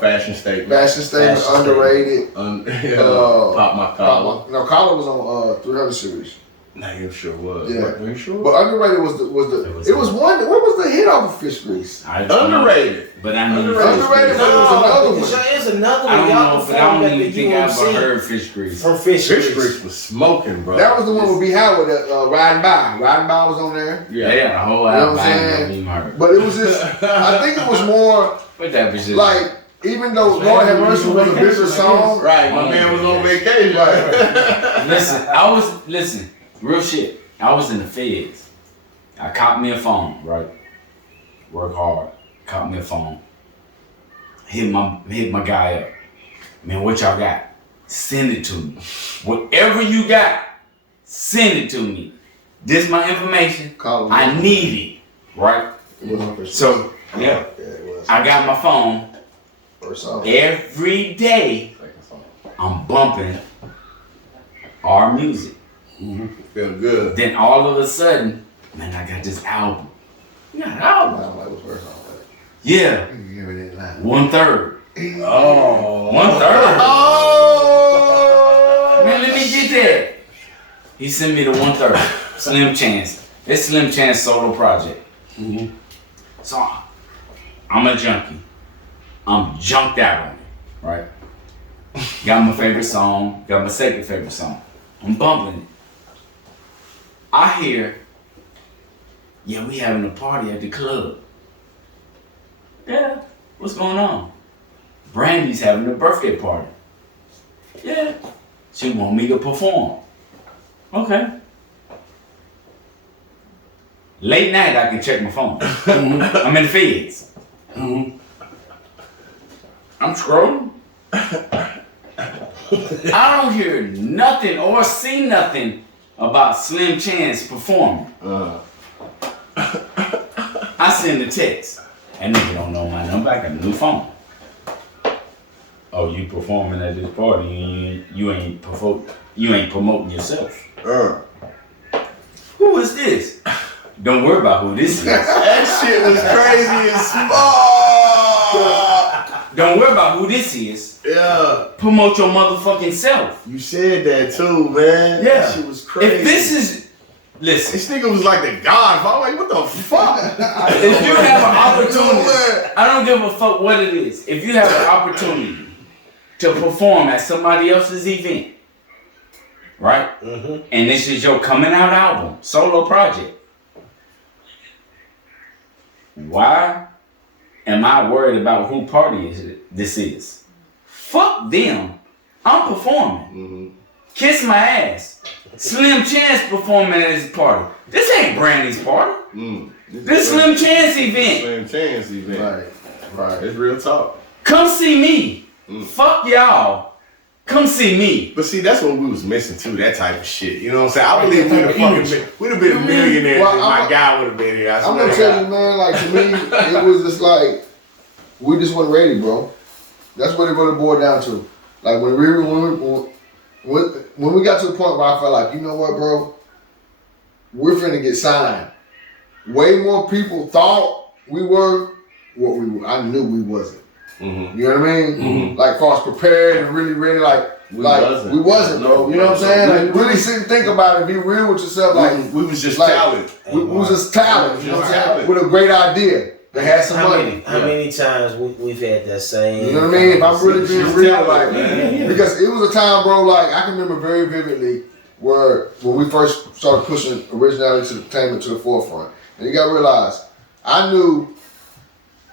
Fashion statement. Fashion Statement, Fashion Underrated. Pop my collar. No, Collar was on 300 series. Nah, you sure was. Yeah. Are you sure? But Underrated was the it was one. What was the hit off of Fish Grease? Underrated. But I mean, Underrated, but it was another one. There's another I one. don't Y'all know, but I performed don't at even the think I ever UMC heard Fish Grease. for Fish Fish Grease. Grease was smoking, bro. That was the one with B. Howard, Riding By. Riding By was on there. Yeah, they had a whole You know album what I I'm ain't never saying? even heard. But it was just, I think it was more What that bitch is? like, even though Lord Have Mercy was a bigger song. Right, my man was on vacation. Listen, real shit. I was in the feds. I caught me a phone, right? Work hard. Caught me a phone. Hit my guy up. Man, what y'all got? Send it to me. Whatever you got, send it to me. This my information. Call him. I need it, right? It was on Fish So, yeah. Grease. Yeah, it was. I got my phone. First song. Every day, I'm bumping our music. Feel good. Then all of a sudden, man, I got this album. You got an album? Nah, like, it was first song. Yeah. You give me that line. 1/3. Oh. 1/3. Oh. Man, let me get that. He sent me the 1/3. Slim Chance. It's Slim Chance solo project. So I'm a junkie. I'm junked out on it, right? Got my favorite song. Got my second favorite song. I'm bumping it. I hear, yeah, we having a party at the club. Yeah, what's going on? Brandy's having a birthday party. Yeah, she want me to perform. Okay. Late night, I can check my phone. I'm in the feds. I'm scrolling. I don't hear nothing or see nothing about Slim Chance performing. I send a text. That nigga don't know my number. I got a new phone. Oh, you performing at this party and you ain't promoting yourself. Who is this? Don't worry about who this is. That shit was crazy as fuck. Don't worry about who this is. Yeah. Promote your motherfucking self. You said that too, man. Yeah. That shit was crazy. If this is, listen. This nigga was like the god. I'm like, what the fuck? If you have an opportunity, I don't give a fuck what it is. If you have an opportunity to perform at somebody else's event, right? And this is your coming out album, solo project. Why am I worried about who party this is? Fuck them. I'm performing. Kiss my ass. Slim Chance performing at his party. This ain't Brandy's party. This Slim Chance event. Slim Chance event. Right. It's real talk. Come see me. Fuck y'all. Come see me. But see, that's what we was missing too, that type of shit. You know what I'm saying? I believe we'd have been a millionaire if my guy would have been here. I'm gonna tell you, man, like to me, it was just like, we just weren't ready, bro. That's what it really boiled down to. Like when we got to the point where I felt like, you know what, bro? We're finna get signed. Way more people thought we were what we were. I knew we wasn't. You know what I mean? Like, far as prepared and really ready, we wasn't, bro. You know what I'm saying? Like, really sit and think about it. Be real with yourself. Like, we was just like, talent. We was just talent. You know what I'm saying? With a great idea. They had some money. How many times we've had that same? You know what I mean? If I'm really being real, like, man. because it was a time, bro. Like, I can remember very vividly where when we first started pushing originality to entertainment to the forefront, and you gotta realize, I knew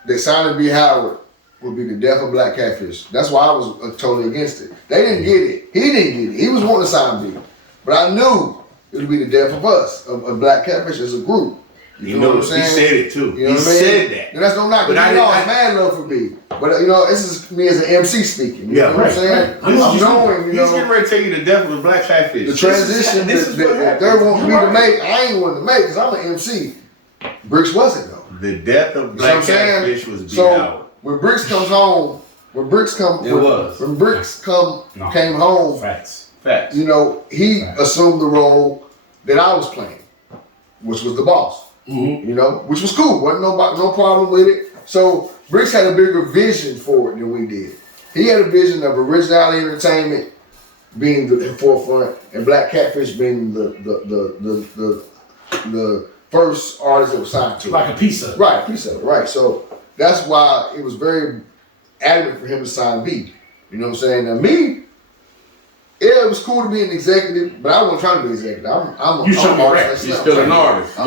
that signing B. Howard would be the death of Black Catfish. That's why I was totally against it. They didn't get it. He didn't get it. He was wanting to sign B. But I knew it would be the death of us, of Black Catfish as a group. You know what I'm saying? He said it too. You know he said that. And that's no knock. But I was mad love for B. But this is me as an MC speaking. You know what I'm saying? I'm knowing, He's getting ready to tell you the depth of the Black Catfish. The transition that they want me to make, I ain't want to make because I'm an MC. Bricks wasn't though. The death of Black Catfish was beat out. When Bricks comes home, when Bricks came home, Facts. You know, he assumed the role that I was playing, which was the boss. Mm-hmm. You know, which was cool. Wasn't no problem with it. So Bricks had a bigger vision for it than we did. He had a vision of originality entertainment being the forefront, and Black Catfish being the first artist that was signed to it. Like a piece of it. Right, a piece of it. Right. So that's why it was very adamant for him to sign B. You know what I'm saying? Now me. Yeah, it was cool to be an executive, but I wasn't trying to be an executive. I'm You're still an artist. I'm still an artist.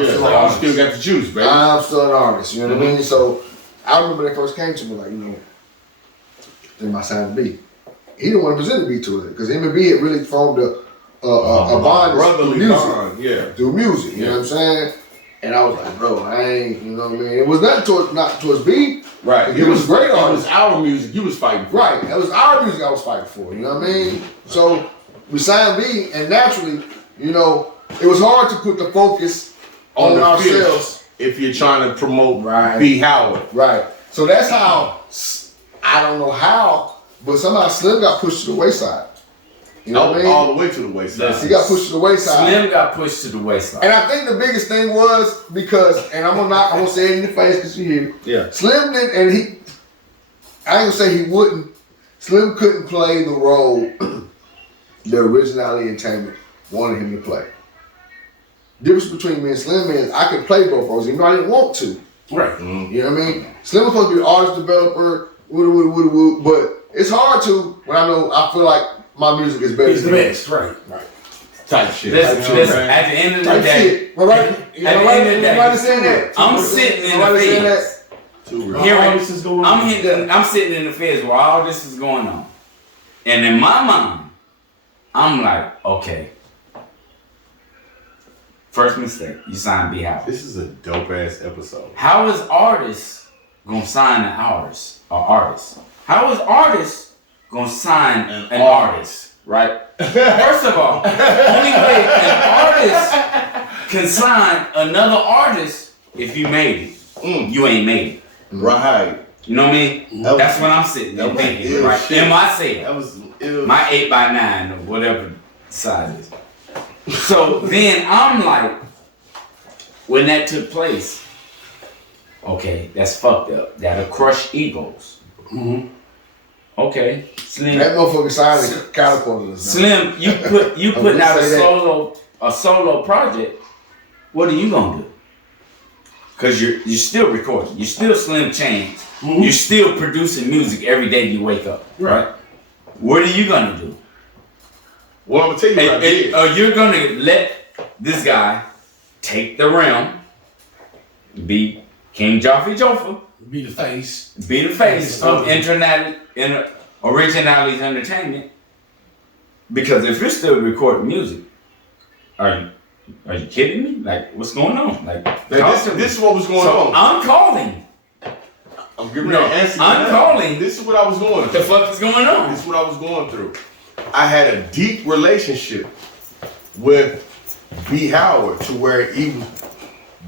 You still got the juice, baby. I'm still an artist. You know what I mean? So I remember they first came to me like, they might sign B. He didn't want to present B to it because him and B had really formed a bond, brotherly music, bond, through music. You know what I'm saying? And I was like, bro, I ain't. You know what I mean? It was not towards B. Right. It was great artists. It was our music you was fighting for. Right. It was our music I was fighting for. You know what I mean? So we signed B, and naturally, it was hard to put the focus on ourselves. If you're trying to promote B. Howard. Right. So that's how, I don't know how, but somehow Slim got pushed to the wayside. You know what I mean? All the way to the wayside. He got pushed to the wayside. Slim got pushed to the wayside. And I think the biggest thing was because, and I'm gonna say it in your face because you're here. Yeah. Slim did, and I ain't gonna say he wouldn't. Slim couldn't play the role the originality entertainment wanted him to play. Difference between me and Slim is I could play both roles, even though I didn't want to. Right. Mm-hmm. You know what I mean? Slim was supposed to be an artist developer, but it's hard to when I feel like my music is better. It's the best, right. Type shit. Listen, at the end of the day, I'm sitting in the feds. I'm sitting in the feds where all this is going on. And in my mind, I'm like, okay. First mistake, you signed B. Howard. This is a dope ass episode. How is artists gonna sign an artist? How is artists gonna sign an artist? Right? First of all, only way an artist can sign another artist if you made it. You ain't made it. Right. You know what I mean? That's what I'm sitting there thinking. Right? In my cell. That was my 8x9 or whatever size is. So then I'm like, when that took place, okay, that's fucked up. That'll crush egos. Mm-hmm. Okay, Slim. That motherfucker signed the catapult. Slim, you putting out a solo project. What are you gonna do? Cause you're still recording. You're still Slim Chains. Mm-hmm. You're still producing music every day you wake up. Right? What are you gonna do? Well, I'm gonna tell you what I did. You're gonna let this guy take the realm, be King Joffrey Joffa, be the face of originality's entertainment. Because if you're still recording music, are you kidding me? Like, what's going on? Like, this is what was going on. I'm calling. I'm giving you an answer. I'm calling. This is what I was going through. What the fuck is going on? This is what I was going through. I had a deep relationship with B. Howard to where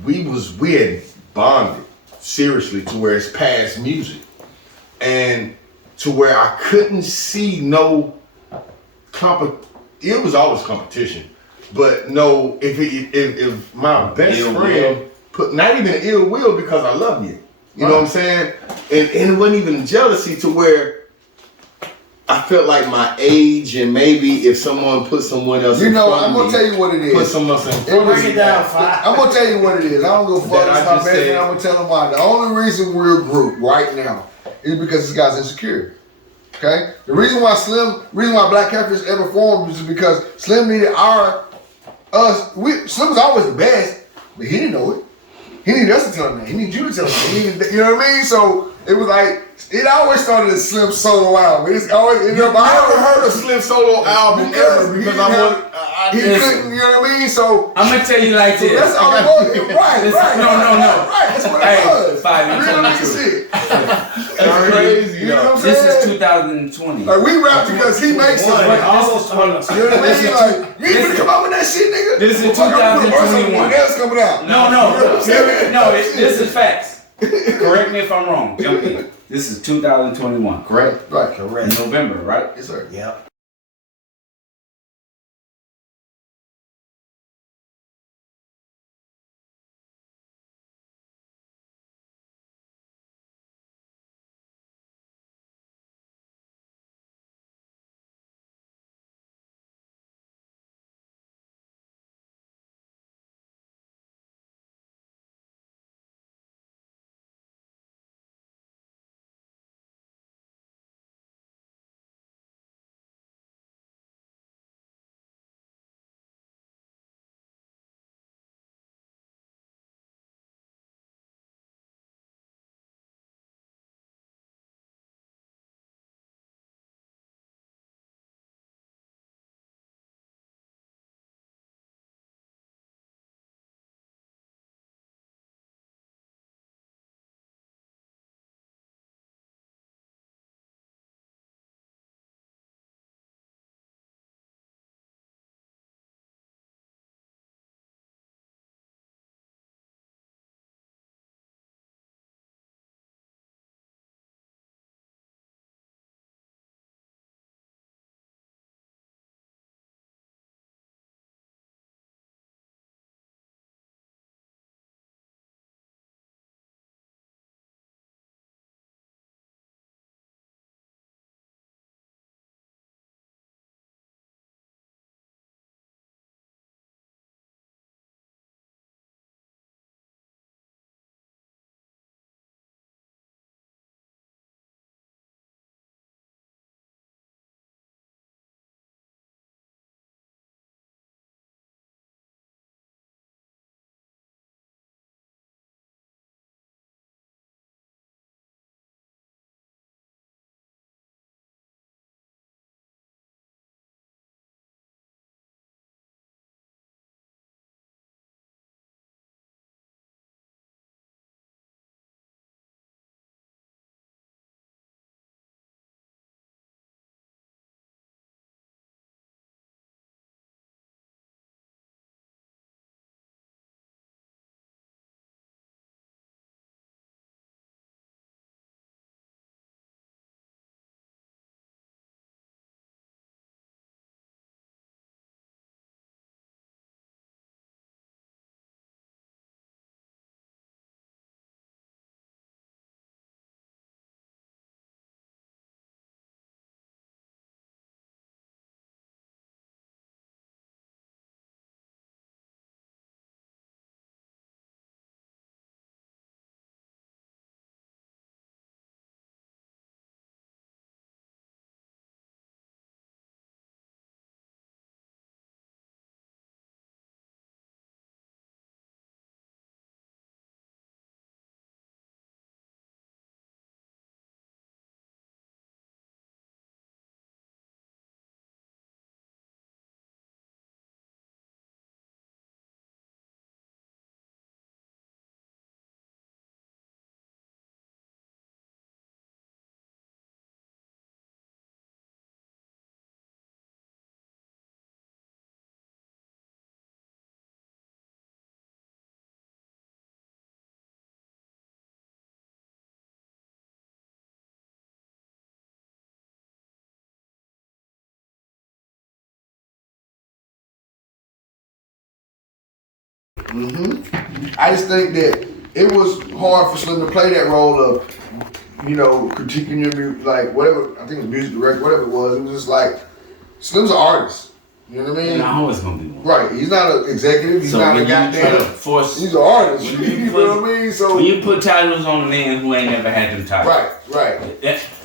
we had bonded seriously to where it's past music. And to where I couldn't see no it was always competition. But no, if my best friend put not even ill will because I love you. You know what I'm saying? And it wasn't even jealousy to where I felt like my age and maybe if someone put someone else in front I'm going to tell you what it is. Put someone else in front of me. I'm going to tell you what it is. I don't go fuck with my best friend. I'm going to tell him why. The only reason we're a group right now is because this guy's insecure. Okay? The reason why Black Catfish ever formed is because Slim needed Slim was always the best, but he didn't know it. He needed us to tell him that. He needed you to tell him that. You know what I mean? So it was like, it always started as Slim solo album. It's always, I never heard a Slim solo album ever because he couldn't, you know what I mean? So I'm gonna tell you like this. That's all it was. Right. No. shit. That's crazy. You know what I'm saying? This is 2020. Like we rap because he makes us rap. Almost 20. You know what I mean? Like, you ain't gonna come out with that shit, nigga. This is Well, fuck, I'm gonna put a verse on 2021. when else coming out. No, You know what I'm saying? no. This is facts. Correct me if I'm wrong. Jump in. This is 2021. Correct. Right. Correct. November, right? Yes, sir. Yep. I just think that it was hard for Slim to play that role of, you know, critiquing your music, like whatever. I think it was music director, whatever it was. It was just like Slim's an artist. You know what I mean? And I always gonna be one. Right. He's not an executive. He's So not a when you try to goddamn. force, He's an artist. when You, you know what I mean? So when you put titles on a man who ain't never had them titles. right.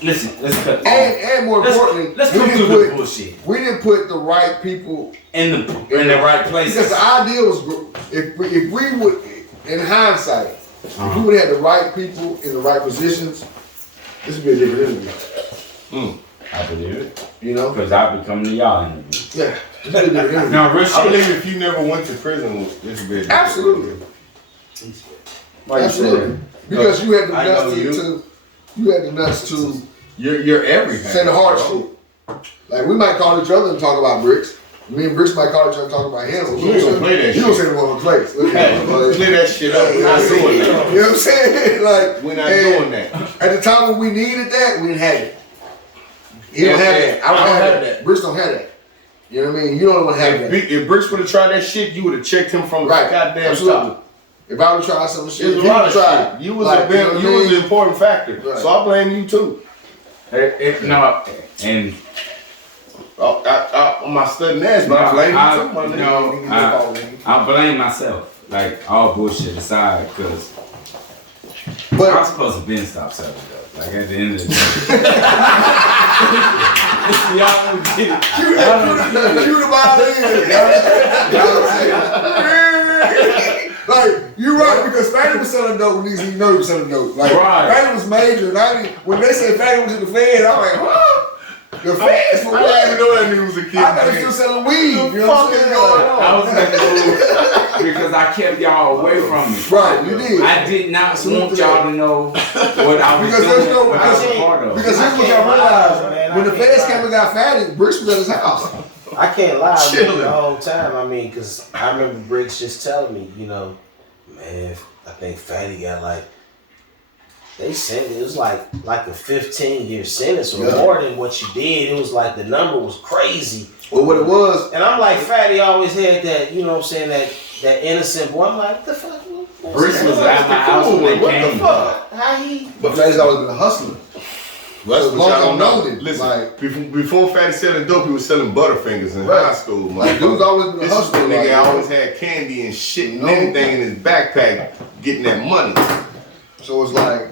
Listen, let's cut. And more importantly, let's we come didn't through the put- bullshit We didn't put the right people in the right places. because the idea was if we would, in hindsight, if we would have had the right people in the right positions, this would be a different interview. I believe it. You know? Because I be coming to y'all interview. Yeah. This would be a different interview. No, real I shit. believe if you never went to prison, this would be a different Absolutely. Why you say Absolutely. that? Because you had the I know nuts you had the nuts to You're everything. say the hard shit. Like we might call each other and talk about Bricks. Me and Bricks might call each other and talk about him. You don't play that You don't shit. say the one who plays. Hey, clear that shit up. We're not doing that. You know what I'm saying? Like We're not doing that. At the time when we needed that, we didn't have it. He don't have that. I don't have that. Bricks don't have that. You know what I mean? You don't want to have that. If Bricks would have tried that shit, you would have checked him from the goddamn top. If I would try some shit, There's a lot of shit. You was like, you was the important factor. Right. So I blame you too. No, and On my studying ass, but I blame you too, my nigga. I blame myself. Like all bullshit aside, because But I'm supposed to been stop selling though. Like at the end of the day. Y'all don't get it. Cue the violin. Like, you're right, because Fatty was selling dope when niggas didn't know he was selling dope. Like, Right. Fatty was major, and when they said Fatty went to the feds, I'm like, huh? The feds for I what? didn't know that nigga was a kid. I thought he was still selling weed. You know what I'm saying? I was making moves because I kept y'all away from me. Right, you did. I did not want y'all to know what I was Because there's doing, no, what I was a part of. because here's what y'all realize. When the feds came and got Fatty, Bricks was at his house. I can't lie with you Chilling. the whole time. I mean, because I remember Briggs just telling me, you know, man, I think Fatty got like, they said it was like a 15-year sentence or more than what you did. It was like the number was crazy. Well, what it was, And I'm like, Fatty always had that, you know what I'm saying, that innocent boy. I'm like, what the fuck? Bricks was at my house when they What came. the fuck? How he? but Fatty's always been a hustler. That's So what y'all don't know. known it. Listen, Like- before Fatty selling dope, he was selling Butterfingers in Right. high school. Like, dude's always been a This is the hustler. nigga like, always had candy and shit and No. anything in his backpack, getting that money. So it's like,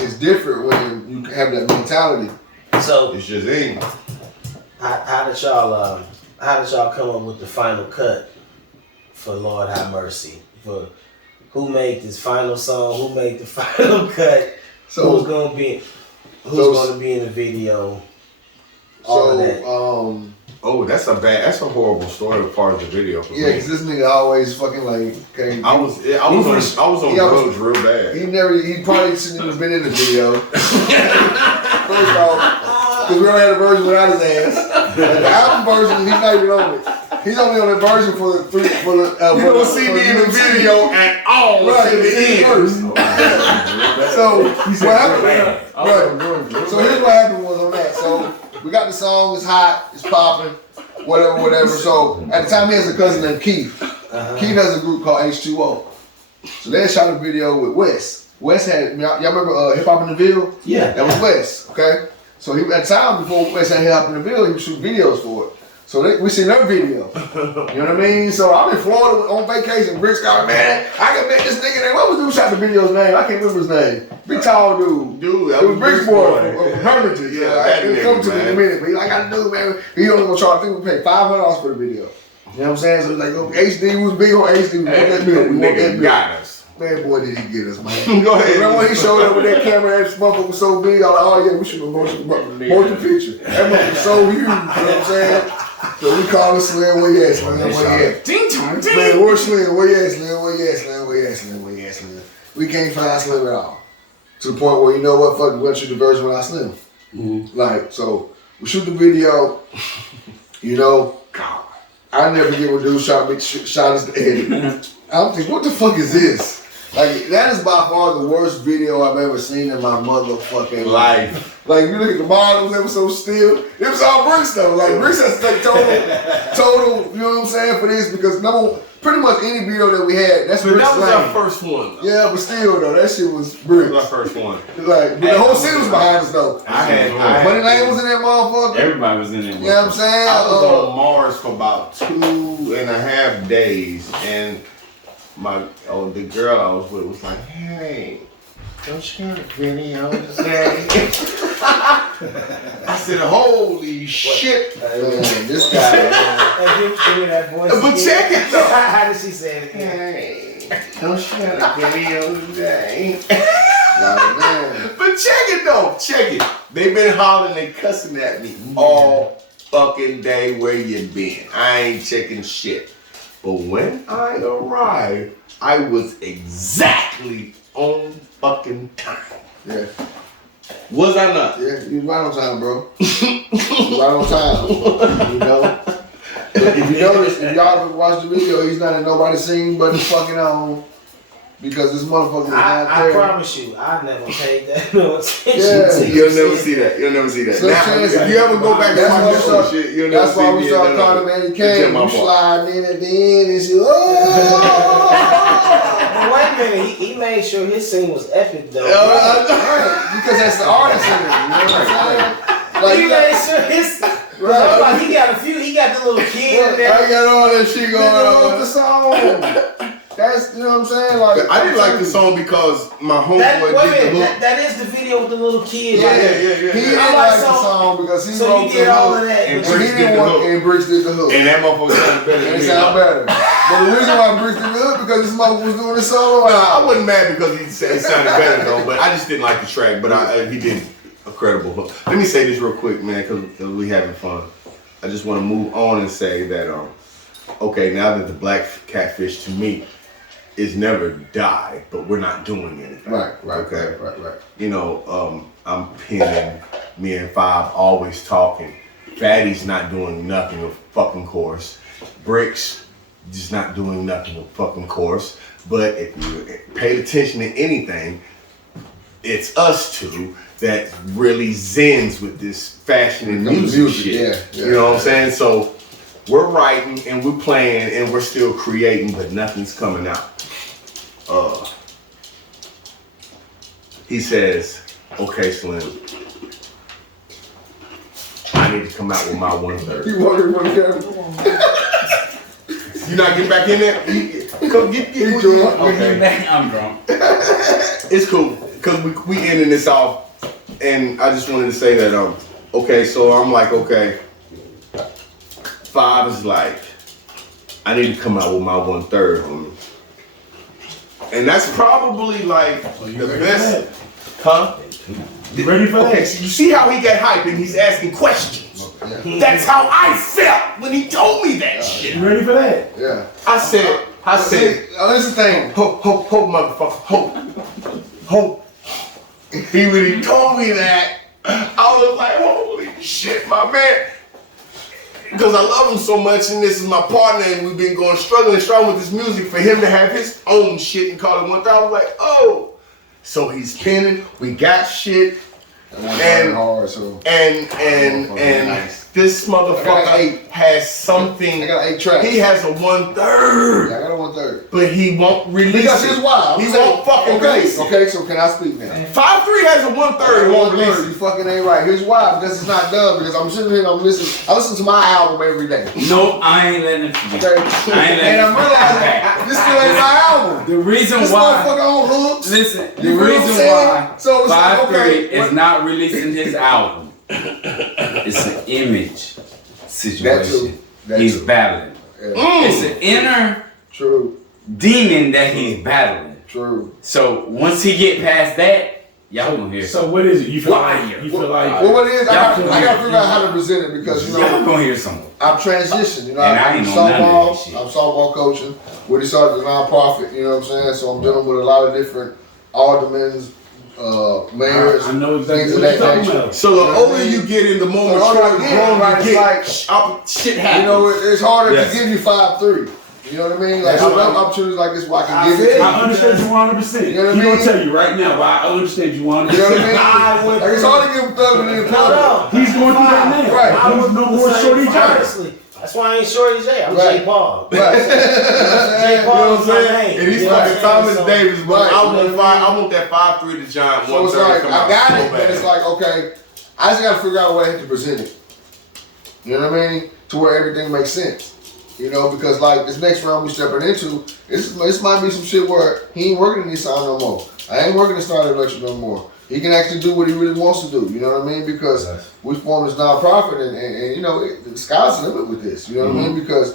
it's different when you have that mentality. So It's just ain't. how did y'all come up with the final cut for Lord Have Mercy? For who made this final song? Who made the final cut? Who's gonna be in the video? All of that. Oh, that's a horrible story as far as the video. For Yeah, me. because this nigga always fucking like, okay. I was on drugs real bad. He probably shouldn't even been in the video. First off, because we already had a version without his ass. And the album version, he's not even on it. He's only on the version for the. You don't see me in the video at all. Right, Until the it's end. first. So what happened? Right. So here's what happened was on that. So we got the song, it's hot, it's popping, whatever. So at the time he has a cousin named Keith. Keith has a group called H2O. So they shot a video with Wes. Wes had, y'all remember Hip Hop in the Ville? Yeah. That was Wes, okay? So he, at the time before Wes had Hip Hop in the Ville, he would shoot videos for it. So we seen their video. You know what I mean? So I'm in Florida on vacation. Bricks got, man, I can make this nigga name. What was dude shot the video's name? I can't remember his name. Big tall dude. That It was Bricks boy from Yeah. Hermitage. Yeah, I that didn't come nigga, to me in a man. minute, but he like, I do, man. He only gonna charge, I think we paid $500 for the video. You know what I'm saying? So it's like, look, HD was big on HD. We want that bill. We want that Nigga bill. got us. Man, boy, did he get us, man. Go ahead. Remember when he showed up with that camera, that motherfucker was so big, I was like, oh yeah, we should have motion picture. That motherfucker was so huge, you know what I'm saying? So we called him Slim, where you at, Slim? Where you at? Ding dong ding. Man, where's Slim? Where you at, Slim? Where you at, Slim? Where you at, Slim? Where you at, Slim? We can't find Slim at all. To the point where, you know what, fuck, we're gonna shoot the version without Slim. Like, so, we shoot the video, you know, God, I never get what dude shot us the edit. I'm thinking, what the fuck is this? Like, that is by far the worst video I've ever seen in my motherfucking life. Like, you look at the models, they were so still. It was all Bricks though. Like, Bricks has to take total, you know what I'm saying, for this, because pretty much any video that we had, that's But Bricks that was lane. our first one. Though. Yeah, but still though, that shit was That Bricks. was our first one. Like, but the whole city was behind us though. I had Money Lane was in that motherfucker. Everybody was in there. You know what I'm saying? I was on Mars for about 2.5 days, and the girl I was with was like, "Hey, don't you got a video today?" I said, "Holy shit!" Man, this guy, man. Give me that voice. But again. check it though. How did she say it again? Hey, don't you got a video today? Like, man. But check it though, check it. They been hollering and cussing at me all fucking day. Where you been? I ain't checking shit. But when I arrived, I was exactly on fucking time. Yeah. Was I not? Yeah, you right on time, bro. You right on time. You know? But if you notice, if y'all watch the video, he's not in nobody's scene but his fucking own. Because this motherfucker is not I there. promise you, I never paid that no attention Yeah. to You'll never see that. You'll never see that. Slim Now, Chance, if you ever go back and that's watch why that we old start- shit, you'll never That's see why we me started in none calling of him it. Eddie Kane. my You fault. sliding in at the end and shit. Oh! Well, wait a minute, he made sure his scene was epic though. Right, because that's the artist in it. You know what I'm saying? Like, He you made got, sure his. Right. I'm like, he got a few. He got the little kid in I there. got all that shit going on. The song. That's, you know what I'm saying? Like, I didn't like the song because my That, homeboy wait a did the minute, hook. that is the video with the little kid. Yeah, Like, yeah. He didn't I like like the song- song because he So wrote you did the all hook. of that. And but He Bricks you- did didn't the want, hook. and Bricks did the hook. And that motherfucker sounded better than It me. sound better. But the reason why Bricks did the hook because this motherfucker was doing the solo. No, I wasn't mad because he said it sounded better though, but I just didn't like the track. But he did a credible hook. Let me say this real quick, man, because we having fun. I just want to move on and say that, okay, now that the Black Catfish to me is never died, but we're not doing anything. Right. Okay. Right. You know, I'm pinning, me and Five always talking. Fatty's not doing nothing of fucking course. Bricks just not doing nothing of fucking course. But if you paid attention to anything, it's us two that really zens with this fashion and music shit. Yeah. You know what I'm saying? So we're writing and we're playing and we're still creating, but nothing's coming out. He says, okay, Slim, I need to come out with my 1/3. You wondering what the camera? You not getting back in there? Come get Okay. I'm drunk. It's cool, because we ending this off, and I just wanted to say that, okay, so I'm like, okay, Five is like, I need to come out with my 1/3 on me. And that's probably like the best, huh? You ready for Okay, that? so you see how he got hyped and he's asking questions. That's how I felt when he told me that shit. You ready for that? Yeah. I said, See, this is the thing. hope, motherfucker, hope. When he told me that, I was like, holy shit, my man. Because I love him so much, and this is my partner, and we've been going struggling strong with this music. For him to have his own shit and call it 1/3, I was like, oh. So he's pinning, we got shit, and hard, so this motherfucker has something. I got 8 tracks. He has a 1/3. Yeah, I got a 1/3. But he won't release Because it. here's why. He won't fucking release it. Okay, so can I speak now? 5-3 has a 1/3. He won't release You it. fucking ain't right. Here's why. Because it's not done. Because I'm sitting here and I'm listening. I listen to my album every day. Nope, I ain't letting it forget. Okay? I ain't letting And I'm it realizing forget. this still ain't my album. The reason This why. motherfucker on hooks. Listen, the You feel what I'm reason saying? why So it's like, 5-3 okay, is what- not releasing his album. It's an image situation. That He's too. battling. Yeah. It's an inner True. demon that he's battling. True. So once he get past that, y'all gonna hear. So what is it? You feel Fire. like? You feel like? Well, what it is, I got Y'all to figure out how to present it because, you Y'all know, gonna hear something. I've transitioned. You know, And I I'm ain't know none of softball. that shit. I'm softball coaching. We started the nonprofit. You know what I'm saying? So I'm dealing with a lot of different aldermen's, mayors, I know exactly things of what that you're talking nature. about. So the older you get in, the more So mature older you I get, grown right, you it's get. like- Shit You happens. know, it's harder Yes. to give you 5-3. You know what I mean? Like, That's I right. have opportunities like this where I can I give it to feel you. I understand you 100%. You know what I He gonna mean? tell you right now why I understand you 100%. You know what I mean? I would- Like, it's hard to give him thug and then No, no. He's going through that now. Right. I He's was no more Shorty J. Honestly, that's why I ain't Shorty J. I'm Right. J. Paul. Right. J. You know Paul what I'm is my saying? name. And he's You know what fucking I'm Thomas saying? Davis, but Right. I want that 5-3 to John So it's 1/3 like, come I out got so it, but bad. it's like, okay, I just gotta figure out a way to present it. You know what I mean? To where everything makes sense. You know, because like this next round we stepping into, this might be some shit where he ain't working in this sound no more. I ain't working in Starlight Electric no more. He can actually do what he really wants to do. You know what I mean? Because we formed this nonprofit, and you know, the sky's the limit with this. You know what I mean? Because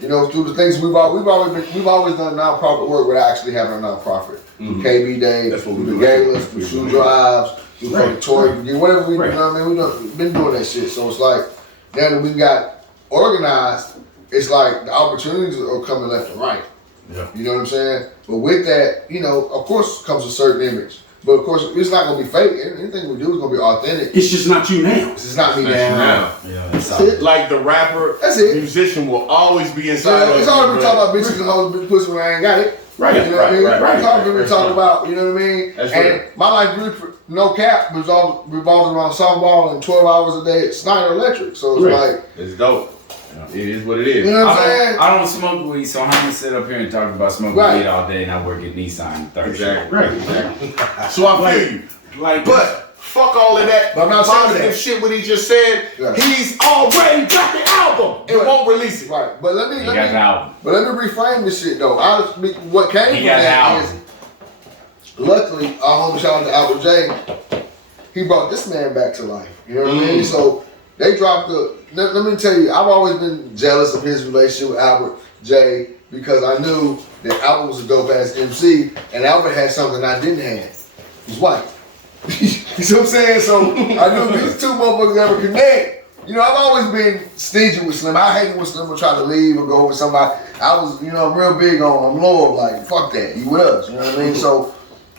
you know, through the things we've always done nonprofit work without actually having a nonprofit. Through KB Day, That's what through we the do. galas, through shoe drives, through fucking toy, whatever we do. Right. You know what I mean? We've been doing that shit. So it's like now that we got organized, it's like the opportunities are coming left and right. Yeah. You know what I'm saying? But with that, you know, of course comes a certain image. But of course, it's not gonna be fake. Anything we do is gonna be authentic. It's just not you now. It's just not me That's now. now. Yeah, That's it. Like the rapper, That's it. musician will always be inside. So it's already been talking about bitches and hoes, big pussy when I ain't got it. Right, You know what I mean? right. It's already been talking about, you know what I mean? That's and real. my life, really, no cap, revolves around softball and 12 hours a day at Snyder Electric. So it's Right. like, It's dope. It is what it is. you know what I'm saying? I don't smoke weed, so I'm gonna sit up here and talk about smoking Right. weed all day, and I work at Nissan Thursday. Exactly. Right. So I feel you. Like, But fuck all of that But I'm not saying positive that. shit what he just said. Yeah. He's already got the album and Right. won't release it. Right. But let He me got the album. reframe this shit though. What came He from got the that album. is, luckily, our homie shout out to Albert J. He brought this man back to life. You know what I mean? So they dropped let me tell you, I've always been jealous of his relationship with Albert J because I knew that Albert was a dope ass MC and Albert had something I didn't have. He was white. You see what I'm saying? So I knew these two motherfuckers ever connect. You know, I've always been stingy with Slim. I hated when Slim would try to leave or go with somebody. I was, you know, I'm real big on, I'm loyal, like, fuck that, you with us, you know what I mean? So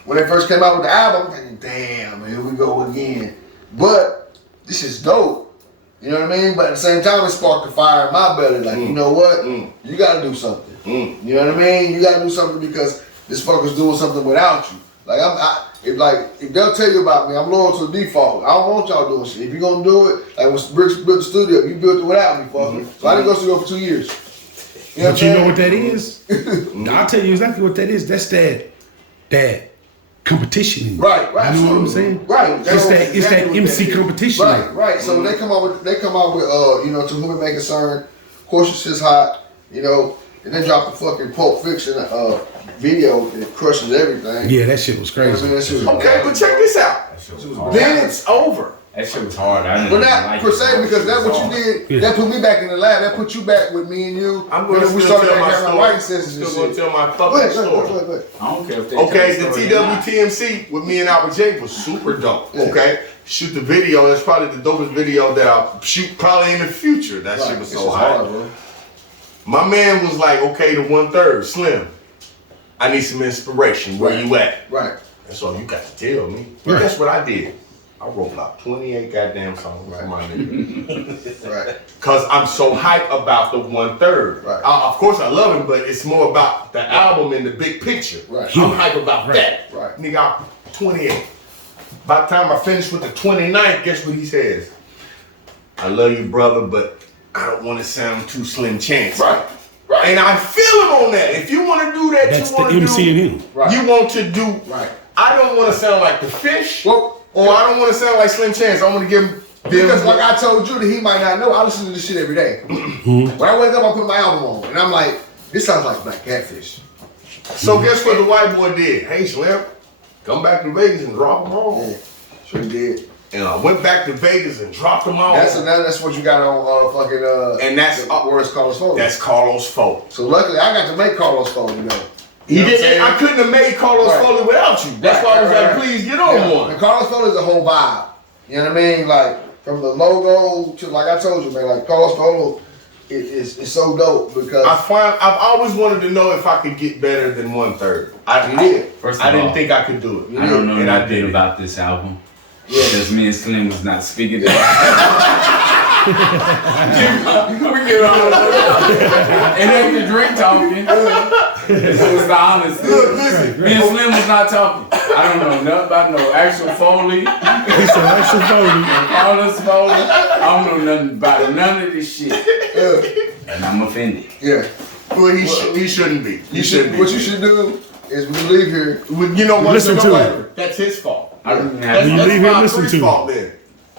when they first came out with the album, I'm thinking, damn, here we go again. But this is dope. You know what I mean? But at the same time, it sparked a fire in my belly. Like, you know what? You gotta do something. You know what I mean? You gotta do something because this fucker's doing something without you. Like, if they'll tell you about me, I'm loyal to the default. I don't want y'all doing shit. If you're gonna do it, like when Bricks built the studio, you built it without me, fucker. So I didn't go to studio for 2 years. You know but you know what that is? I'll tell you exactly what that is. That's that competition. Right. You know what I'm saying? Right. It's that MC competition. Right. So when they come out with you know, To Whom It May Concern, of course it's just hot, you know, and then drop the fucking Pulp Fiction video and it crushes everything. Yeah, that shit was You know what I crazy. mean? That shit was Okay, but check this out. That shit was hard. Then it's over. That shit was hard. I didn't But even not like per it. se, because that's what you Hard. did. Yeah. That put me back in the lab. That put you back with me and you. I'm going to we still started tell my having story. writing sessions and Still going to shit. tell my Go fucking ahead. story. I don't care if they Okay, tell the story or not. TWTMC with me and Albert J was super dope. Yeah. Okay, shoot the video. That's probably the dopest video that I'll shoot probably in the future. That shit was It's so just hot. hard, bro. My man was like, okay, the 1/3, Slim. I need some inspiration. Where you at? Right. That's all you got to tell me. But Right. that's what I did. I wrote about 28 goddamn songs for my nigga. Right. Cause I'm so hyped about the 1/3. Right. Of course I love him, but it's more about the album and the big picture. Right. I'm hyped about that. Right. Nigga, I'm 28. By the time I finish with the 29th, guess what he says? I love you, brother, but I don't want to sound too Slim Chance. Right. Right. And I feel him on that. If you want to do that, That's you the want to MC do. in him. Right. You want to do. Right. I don't want to sound like the Fish. Well, Or I don't want to sound like Slim Chance. I want to give him. because like I told you that he might not know, I listen to this shit every day. When I wake up, I put my album on, and I'm like, this sounds like Black Catfish. So guess what the white boy did? Hey Slim, come back to Vegas and drop them all. Yeah, sure he did. And I went back to Vegas and dropped them all. That's what you got on fucking And that's where it's Carlos Foley. That's Carlos Foley. So luckily, I got to make Carlos Foley, you know. He You know what I'm didn't. I saying? couldn't have made Carlos Right. Foley without you. That's why I was like, please get on Yeah. one. And Carlos Foley is a whole vibe. You know what I mean? Like from the logo to like I told you, man. Like Carlos Foley is so dope because I've always wanted to know if I could get better than 1/3. You did. First I of didn't all, think I could do it. I don't know And I nothing did it. about this album. Yeah. Because me and Slim was not speaking to We get on. It ain't the drink talking. It was the honesty. Listen. Me and Slim was not talking. I don't know nothing about no actual Foley, He said, "Actual Foley." Carlos Foley. I don't know nothing about none of this shit. And I'm offended. yeah. Well, he shouldn't be. He shouldn't be. What you should do is when you leave here, Well, you know what? Listen You to know it. what? That's his fault. I don't even That's, have you that's leave here, my listen to fault then.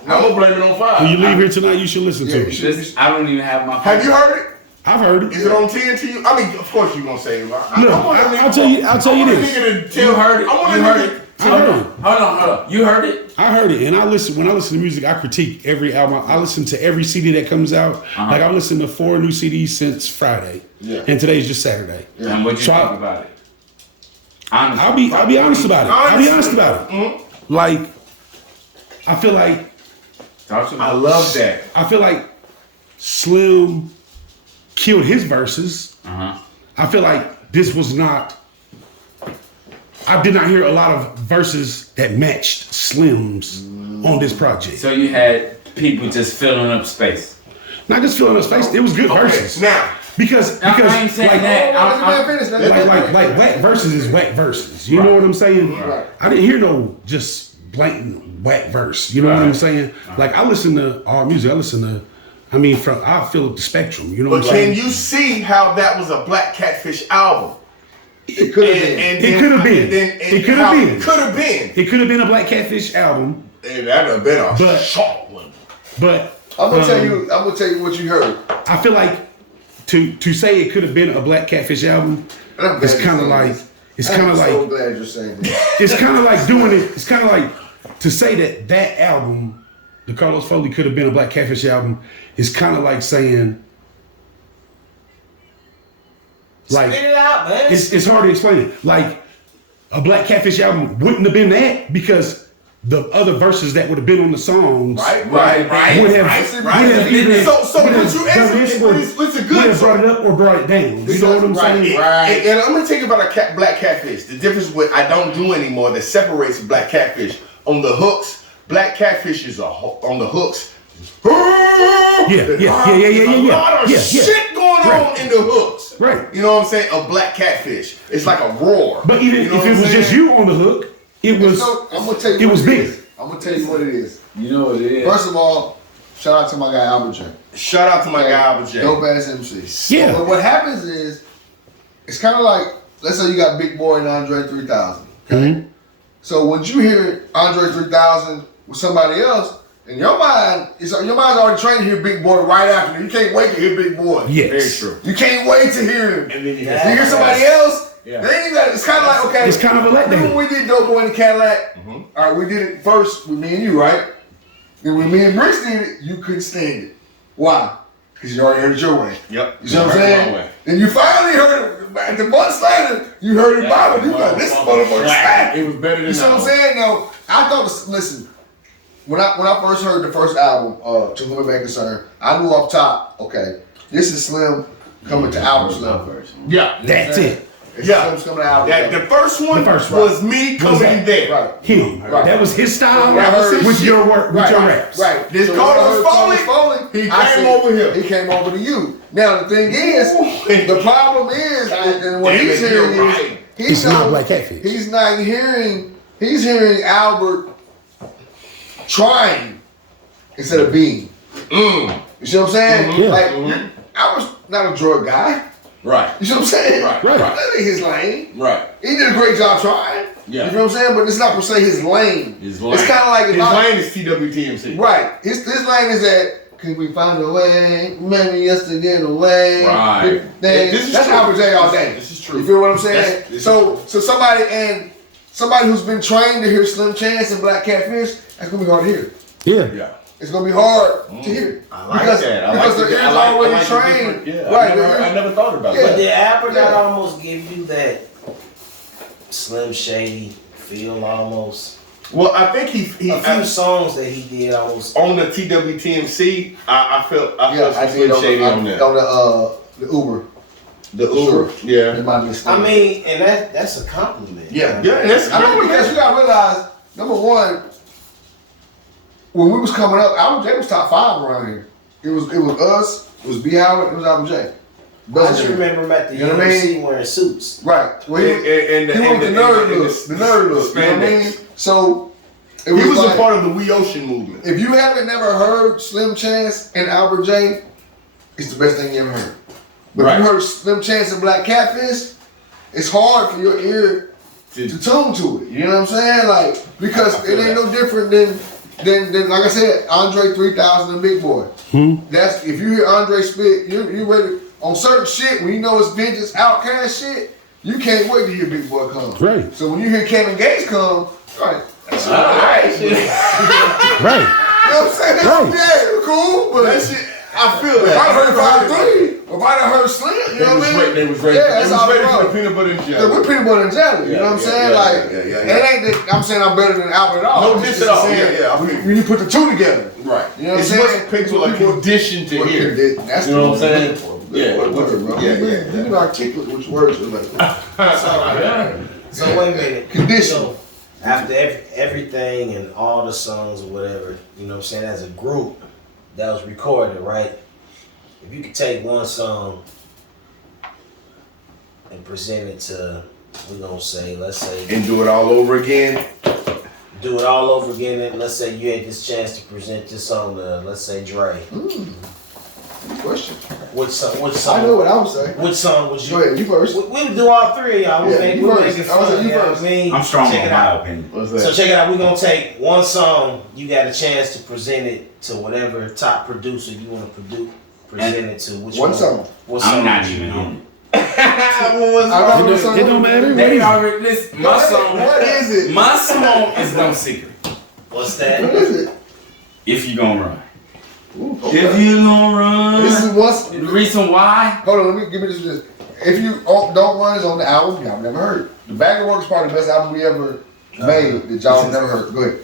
I'm gonna blame it on Five. When you leave here tonight, you should listen to you it. should. this. I don't even have my. Have you heard it? I've heard it. Is it on TNT? I mean, of course you're gonna say it. No, I'll tell you I this. want a nigga to tell. You heard it. I want a You heard nigga. it. I heard it. Hold on. You heard it? I heard it, and when I listen to music, I critique every album. I listen to every CD that comes out. Like I've listened to 4 new CDs since Friday, and today's just Saturday. And what you So think about it? Honestly. I'll be honest about it. I'll be honest about it. Mhm. Like I feel like Talk to me. I love that. I feel like Slim killed his verses. Uh-huh. I feel like this was not. I did not hear a lot of verses that matched Slim's on this project. So you had people just filling up space. Not just filling up space. It was good verses. Now, Because I ain't saying that. like whack verses is whack verses. You know what I'm saying? Right. I didn't hear no just blatant whack verse. You know what I'm saying? Like I listen to all music. I fill up the spectrum. You know what but I'm saying? can you see how that was a Black Catfish album? It could have been. It could have been. It could have been. Could have been. It could have been a Black Catfish album. And that'd have been a But- short one. But I'm gonna tell you what you heard. I feel like to say it could have been a Black Catfish album, And I'm glad it's you're kind of saying like this. it's kind of I'm so like glad you're saying that. it's kind of like doing it. It's kind of like to say that album, the Carlos Foley could have been a Black Catfish album. Is kind of like saying like Spit it out, man. it's hard to explain it. Like a Black Catfish album wouldn't have been that because the other verses that would have been on the songs Right. would have either So would have what you done answer this is or what's a would good have brought it up or brought it down. You know what I'm saying? Right. And I'm gonna take you about a Black Catfish. The difference with I don't do anymore that separates Black Catfish on the hooks. Black Catfish is on the hooks. Yeah. There's a lot of shit going on in the hooks. Right. You know what I'm saying? A Black Catfish. It's like a roar. But even You know if what it I'm was just saying? you on the hook, it was. I'm gonna tell you it what was it big. is. I'm gonna tell you what it is. You know what it is. First of all, shout out to my guy Albert J. Shout out to my guy Albert J. Dope ass MC. Yeah. But what happens is, it's kind of like, let's say you got Big Boy and Andre 3000. Okay? So when you hear Andre 3000 with somebody else, in your mind, your mind's already trained to hear Big Boy right after. You can't wait to hear Big Boy. Yes. Very true. You can't wait to hear him. And then you You hear somebody else, they ain't got, it's kind of like, okay. It's kind of a letdown. Remember when we did Dope Boy in the Cadillac? All right, we did it first with me and you, right? Then when me and Bricks did it, you couldn't stand it. Why? Because you already heard it your way. Yep. You know what I'm saying? Then you finally heard it, the months later, you heard it by, you like, this motherfucker's fat. It was better than You see what I'm saying? No, I thought, listen, when I first heard the first album, To Whom It May Concern, I knew off top, okay, this is Slim coming to Albert Slim version. Yeah. That's it. Slim's coming to Albert That, Slim. the first one first, was me coming that? there. Right. Him. Right. That was his style That was his with shit. your work, with your raps. Right. This So Carlos when I heard Foley, he I came said, over here. He came over to you. Now the thing is, the problem is, and what damn he's it, hearing you're is, right. It's not Black Catfish. He's not hearing. He's hearing Albert trying instead of being. You see what I'm saying? Yeah. Like Albert's not a drug guy. Right. You see what I'm saying? Right. That ain't his lane. Right. He did a great job trying. Yeah. You know what I'm saying? But it's not per se his lane. His lane. It's kind of like if his I- lane is TWTMC. Right. His lane is that. Can we find a way? Maybe us to get away. Right. This is That's true. Albert J all day. This is true. You feel what I'm saying? This So somebody who's been trained to hear Slim Chance and Black Catfish, that's gonna be hard to hear. Yeah. Yeah. It's gonna be hard to hear. I like because, that. Because the ears already trained. Right. I never thought about Yeah. But that. did Albert not Yeah. almost give you that Slim Shady feel almost? Well, I think he A few songs that he did almost. on the TWTMC. I felt I some did Slim Shady on there. on the Uber. The Uber. Yeah. It might be I mean, and that's a compliment. Yeah. Yeah, and that's I mean, because you gotta realize, number one, when we was coming up, Albert J was top 5 around here. It was us, it was B. Howard, it was Albert J. I just remember him at the You know what I mean? UMC wearing suits. Right. Well, And he went the nerd look. The nerd look. You know what I mean? So it He was like, a part of the We Ocean movement. if you haven't never heard Slim Chance and Albert J, it's the best thing you ever heard. But if you heard Slim Chance and Black Catfish, it's hard for your ear to tune to it. You know what I'm saying? Like, because it ain't no different than like I said, Andre 3000 and Big Boy. That's if you hear Andre spit, you ready on certain shit when you know it's vengeance outcast shit. You can't wait to hear Big Boy come. Right. So when you hear Kevin Gates come, right? That's All right. Right. You know what I'm saying? Right. Yeah, cool, but That shit, I feel if that. I heard 5'3", or if I done heard Slim, you know what I mean? They was ready. Yeah, They that's was all ready it for the was. peanut butter and Yeah, jelly. we're peanut butter and jelly. You know what I'm Yeah, saying? yeah, Like, yeah. it ain't that I'm saying I'm better than Albert at all. No It's diss just at all. saying Yeah, I feel you. when you put the two together. Right. You know what It's I'm what saying? people are conditioned to hear. That's You know what I'm saying? Yeah, You've been articulate with your words lately. So wait a minute. Conditional. So, after everything and all the songs or whatever, you know what I'm saying, as a group that was recorded, right? If you could take one song and present it to, we're gonna say, let's say, And do it all over again. do it all over again, and let's say you had this chance to present this song to, let's say, Dre. Good question. Which song? I know what I would say. Which song would you? Go ahead, you first. We would do all three of y'all. Yeah, We'll you make first. it I was fun. like, you You know what first. I mean? I'm strong Check on it my out. opinion. What's So check it out. We're gonna take one song. You got a chance to present it to whatever top producer you want to present it to. Which One song. What song? I'm not would you even do? on it. It don't matter. They already listen. My song. What is it? My song is no secret. What's What that? is it? If you gonna run. Ooh, okay. If you gonna run. This is what's. The reason why. Hold on, give me this. If you don't run is on the album, y'all never heard. The Bag of Work is probably the best album we ever made that y'all never heard. Go ahead.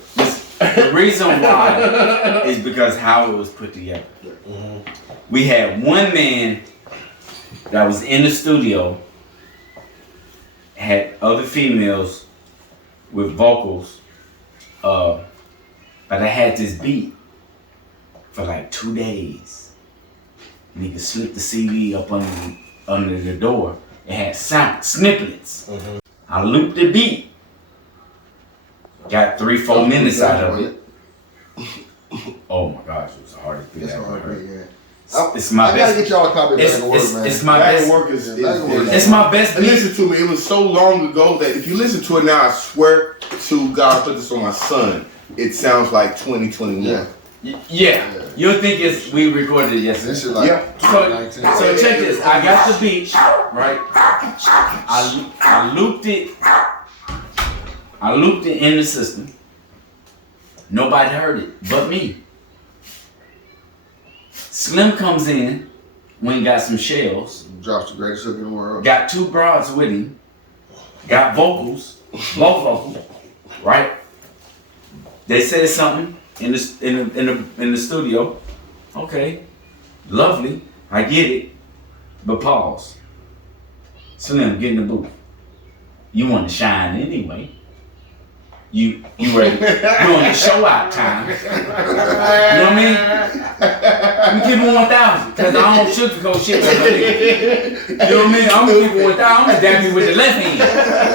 The reason why is because how it was put together. We had one man that was in the studio, had other females with vocals, but I had this beat for like 2 days. Nigga slipped the CD up under the door. It had sound snippets. I looped the beat. Got 3-4 minutes out of it. Oh my gosh, it was the hardest beat I That's ever hard, heard. man. It's my I gotta best. get y'all a copy of Bag of Work, man. It's my Bag of best. Work is It's my best And beat. listen to me, it was so long ago that if you listen to it now, I swear to God, put this on my son, it sounds like 2021. Yeah. Yeah, you'll think we recorded it yesterday. This is like Yeah. 2019. So check this. I got the beat, right? I looped it. I looped it in the system. Nobody heard it but me. Slim comes in when he got some shells. Drops the greatest hook in the world. Got 2 broads with him. Got vocals, both vocals, right? They said something in the studio. Okay, lovely, I get it, but pause. Slim, get in the booth. You want to shine anyway. You ready? You on the show out time. You know what I mean? I'm gonna keep it 1,000 because I don't sugarcoat shit with my nigga. You know what I mean? I'm gonna keep it 1,000. I'm gonna dab you with the left hand.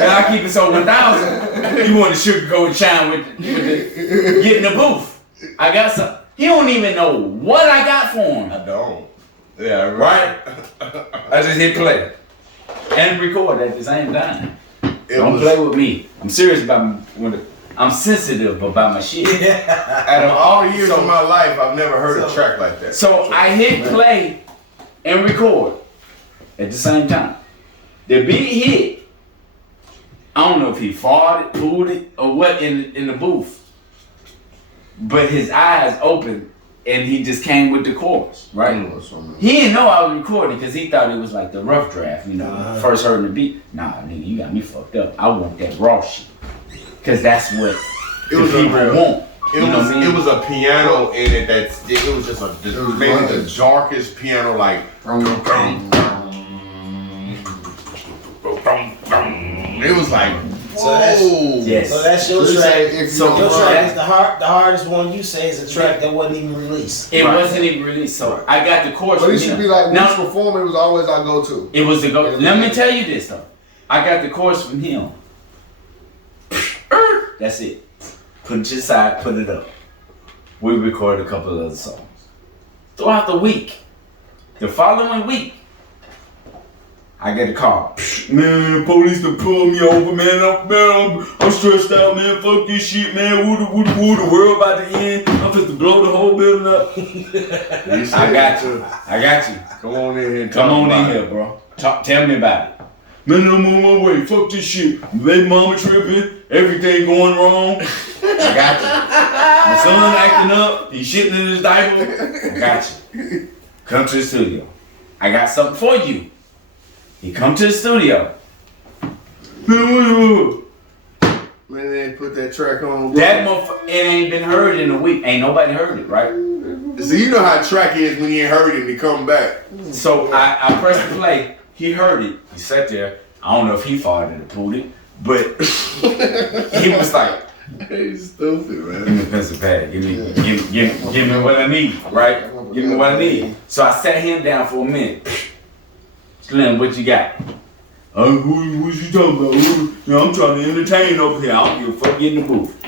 And I keep it so 1,000. You want to sugarcoat and shine with the get in the booth. I got some. He don't even know what I got for him. I don't. Yeah, Right? I just hit play and record at the same time. Don't play with me. I'm serious about I'm sensitive about my shit. Out of all the years of my life, I've never heard a track like that. So I hit play and record at the same time. The beat hit. I don't know if he farted, pulled it, or what in the booth. But his eyes opened and he just came with the chorus, right? He didn't know I was recording because he thought it was like the rough draft, you know, first heard the beat. Nah, nigga, you got me fucked up. I want that raw shit. Because that's what the people want. It was a piano in it it was just maybe the darkest piano, like it was like whoa. Yes. So that's your track. Your track is the hardest one you say is a track that wasn't even released. It wasn't even released, so I got the chorus. But it should be like, now, when you perform, it was always our go-to. it was the go. Let me tell you this though. I got the chorus from him. That's it. Put it to the side, put it up. We recorded a couple of other songs. Throughout the week, the following week, I get a call. Man, police to pull me over, man. I'm stressed out, man. Fuck this shit, man. Woo, the world about to end. I'm just to blow the whole building up. I got you. Come on in here. Come on in here, bro. Tell me about it. Man, I'm on my way. Fuck this shit. Baby mama tripping. Everything going wrong. I got you. My son acting up. He's shitting in his diaper. I got you. Come to the studio. I got something for you. He come to the studio. Man, they put that track on. That motherfucker, it ain't been heard in a week. Ain't nobody heard it, right? So you know how track is when you ain't heard it and he come back. So I pressed play. He heard it. He sat there. I don't know if he farted or pulled it, but he was like, He's stupid, man. give me a pencil pad. Give me what I need, right? Give me what I need. So I sat him down for a minute. Slim, what you got? What you talking about? You know, I'm trying to entertain over here. I don't give a fuck. Get in the booth.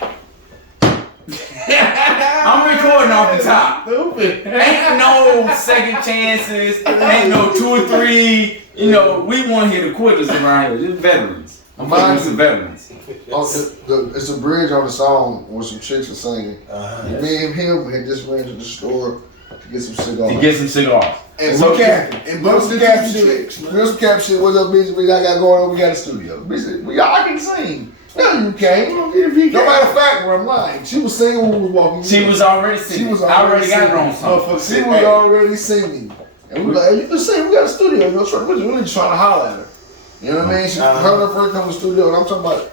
I'm recording off the top. Stupid. Ain't no second chances. Ain't no 2 or 3. You know, we want to hear the quitters around here. Just veterans. I'm fucking with some veterans. It's a bridge on the song where some chicks are singing. Me and him had just went to the store to get some cigars. To get some cigars. And So so capping. And Little most some of cap the shit. chicks, man. Little some cap shit. What's up, bitch? We got going on. We got a studio. Bitch, I can sing. No, you can't. No matter of fact, where I'm lying, she was singing when we was walking. She was already singing. She was I already got her singing. on something. Motherfucker She said, was hey, already singing. And we like, hey, you can sing. We got a studio. You know, we're really just trying to holler at her. You know what I mean? She heard her first come to the studio, and I'm talking about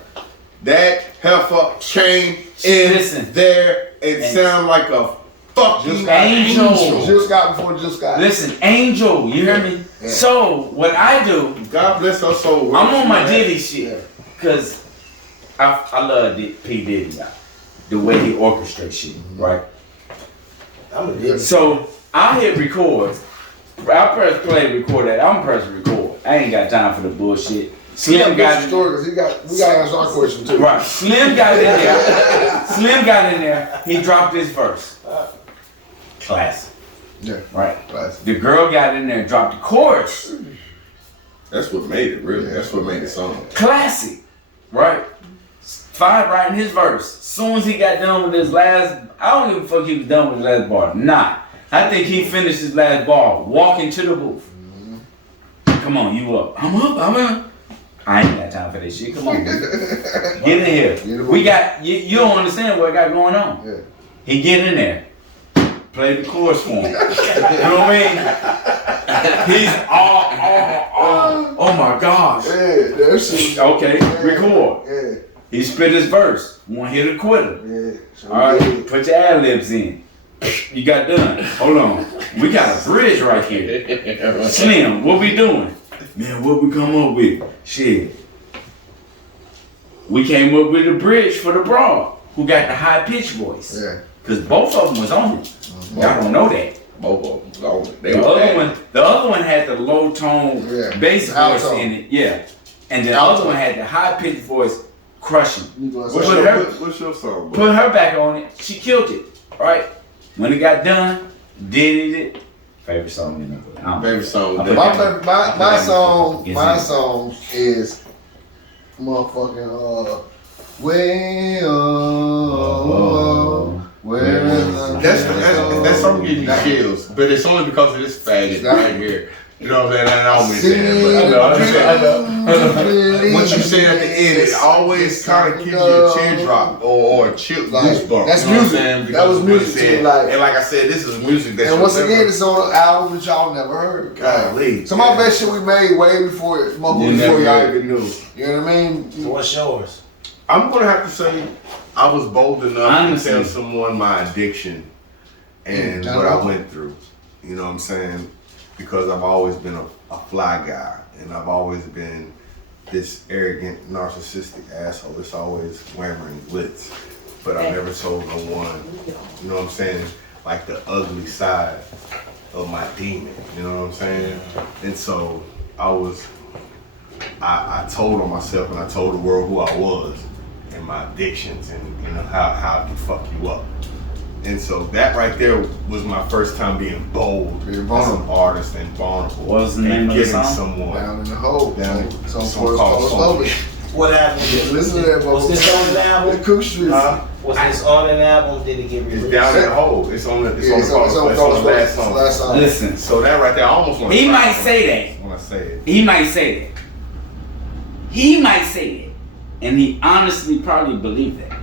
that heifer came in Listen. there and sound like a fucking Just got Angel. Just got before just got. Listen, Angel, you hear me? Yeah. So what I do, God bless her soul. I'm on my man. Diddy shit, cause I love P Diddy now, the way he orchestrates shit, right? I'm a dick. So I hit record. I press play, record that. I'm pressing record. I ain't got time for the bullshit. Slim got the story because we got to answer our question too. Right. Slim got in there. Slim got in there. He dropped his verse. Classic. Yeah. Right. Classic. The girl got in there and dropped the chorus. That's what made it, really. Yeah. That's what made the song. Classic. Right. Five writing his verse. Soon as he got done with his last, I don't give a fuck he was done with his last bar. Nah. I think he finished his last bar walking to the booth. Come on, you up. I'm up. I ain't got time for this shit. Come on, dude. Get in here. We got, you don't understand what I got going on. Yeah. He get in there. Play the chorus for him. You know what I mean? He's oh my gosh. Yeah, that's it. Okay, record. Yeah. He spit his verse. One hit a quitter. Yeah. So All right, put your ad libs in. You got done. Hold on. We got a bridge right here. Slim, what we doing? Man, what we come up with? Shit. We came up with a bridge for the broad who got the high pitched voice. Yeah. Cause both of them was on it. Y'all don't know that. Both of them was on it. They The was other bad. one, the other one had the low tone Yeah. bass voice Alto. in it. Yeah. And the other one had the high pitched voice crushing. What's Put your song, bro? Put her back on it. She killed it. Right? When it got done, did it. Favorite song in the book. Favorite song. I put My that- favorite, my song, Yes, my it. song is motherfucking way where is the That song gives you chills, but it's only because of this faggot right here. You know what I'm saying? I don't mean that, but what you say at the end, it always kind of gives you a teardrop or a chill goosebump. That's you know what I'm music. saying? That Because was of what it music to said. me, like- and like I said, this is music that's And once again, it's on an album that y'all never heard. Golly. Some of our best shit we made way before You before never y'all heard. even knew. You know what I mean? So what's yours? I'm gonna have to say I was bold enough Honestly. to tell someone my addiction and what I went through. You know what I'm saying? Because I've always been a fly guy, and I've always been this arrogant, narcissistic asshole. It's always glamoring glitz, but I never told no one. You know what I'm saying? Like the ugly side of my demon. You know what I'm saying? And so I told on myself and I told the world who I was and my addictions and you know how it can fuck you up. And so that right there was my first time being bold Being as vulnerable. an artist and vulnerable. What was the name and of the getting song? someone Down in the hole. Down- Some some forest called called Slowly. What album? Listen to that, Was this on an album? The Cook Street. Was this on an album? Did it get It's released? down in the hole. It's on the Yeah, it's on the last song. last song. Listen, So that right there, I almost want to he cry might say that. when I say it. He might say that. He might say it. And he honestly probably believe that.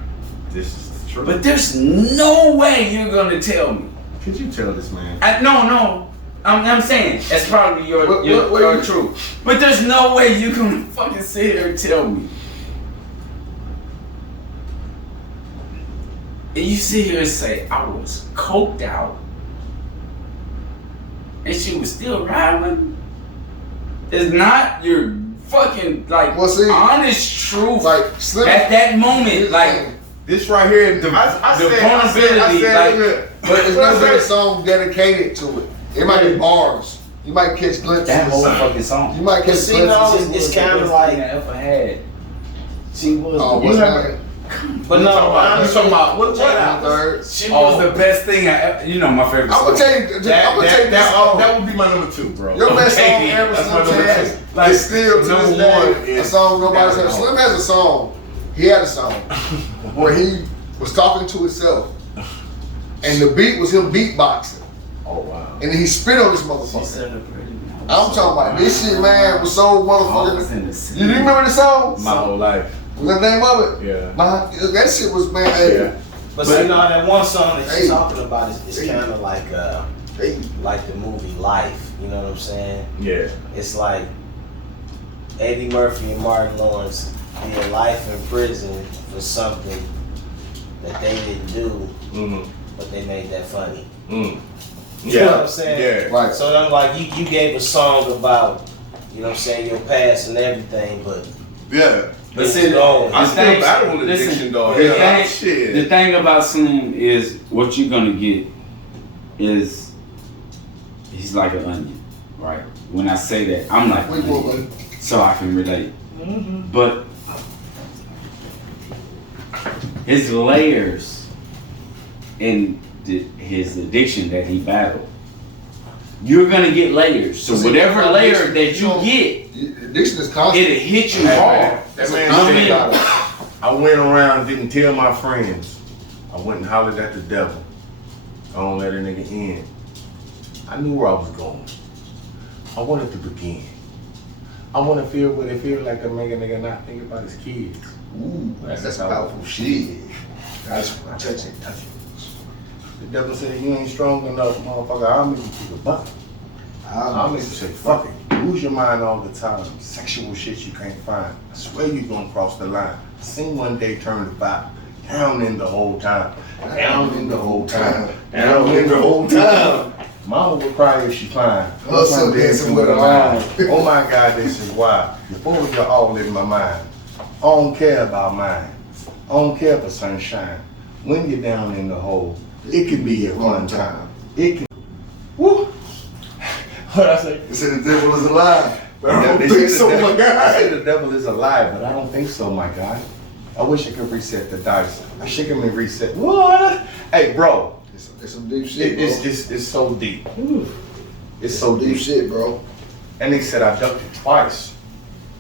This is the truth. But there's no way you're gonna tell me. Could you tell this man? No. I'm saying that's probably your What- truth. But there's no way you can fucking sit here and tell me. And you sit here and say I was coked out and she was still riding with me, it's not your fucking like honest truth. Like Slim, at that moment, like this right here, the vulnerability, like. But it's not a song dedicated to it. It might be bars. You might catch glimpses. That whole fucking song. You might catch glimpses. It's kind of like I ever had. she was. What's that? But no, I'm talking about what? She was the best thing I ever. You know my favorite song. I'm gonna tell you. That would be my number 2, bro. Your best song ever, Slim Chad, Like, is still to this day a song nobody's heard. Slim has a song. He had a song where he was talking to himself, and the beat was him beatboxing. Oh wow! And then he spit on this motherfucker. I'm talking about this shit, man, was so motherfucking. You remember the song? My whole life. What's the name of it? Yeah. That shit was, man. Yeah. But see, now that one song that she's talking about is kind of like the movie Life. You know what I'm saying? Yeah. It's like Eddie Murphy and Martin Lawrence did life in prison for something that they didn't do, but they made that funny. You know what I'm saying? Yeah. Right. So I'm like, you gave a song about, you know what I'm saying, your past and everything, but Yeah. But see, I still battle with addiction, though. The thing about Slim is what you're gonna get is he's like an onion, right? When I say that, I'm like, so I can relate. But his layers in his addiction that he battled, you're gonna get layers. So whatever layer that you get, addiction is constant. it'll hit you hard. That man said, I went around, didn't tell my friends. I went and hollered at the devil. I don't let a nigga in. I knew where I was going. I wanted to begin. I want to feel what it feels like to make a nigga not think about his kids. Ooh, that's powerful shit. That's touching. The devil said, you ain't strong enough, motherfucker. I'll make you take a bucket. I'll make you say, fuck it. Lose your mind all the time. Sexual shit you can't find. I swear you gonna cross the line. Sing one day, turn the vibe. Down in the whole time. Down in the whole time. Down in the whole time. Mama would cry if she climbed. Hustle dancing with a line. Oh my God, this is wild. Before you're all in my mind. I don't care about mine. I don't care for sunshine. When you're down in the hole, it can be at one time. It can. Woo! What I say? They said the devil is alive. I don't They think say so, the devil- my they guy. say the devil is alive, but I don't think so, my guy. I wish I could reset the dice. I should him and reset. What? Hey, bro. It's some deep shit, bro. It's so deep. It's so deep deep. shit, bro. And they said I ducked it twice.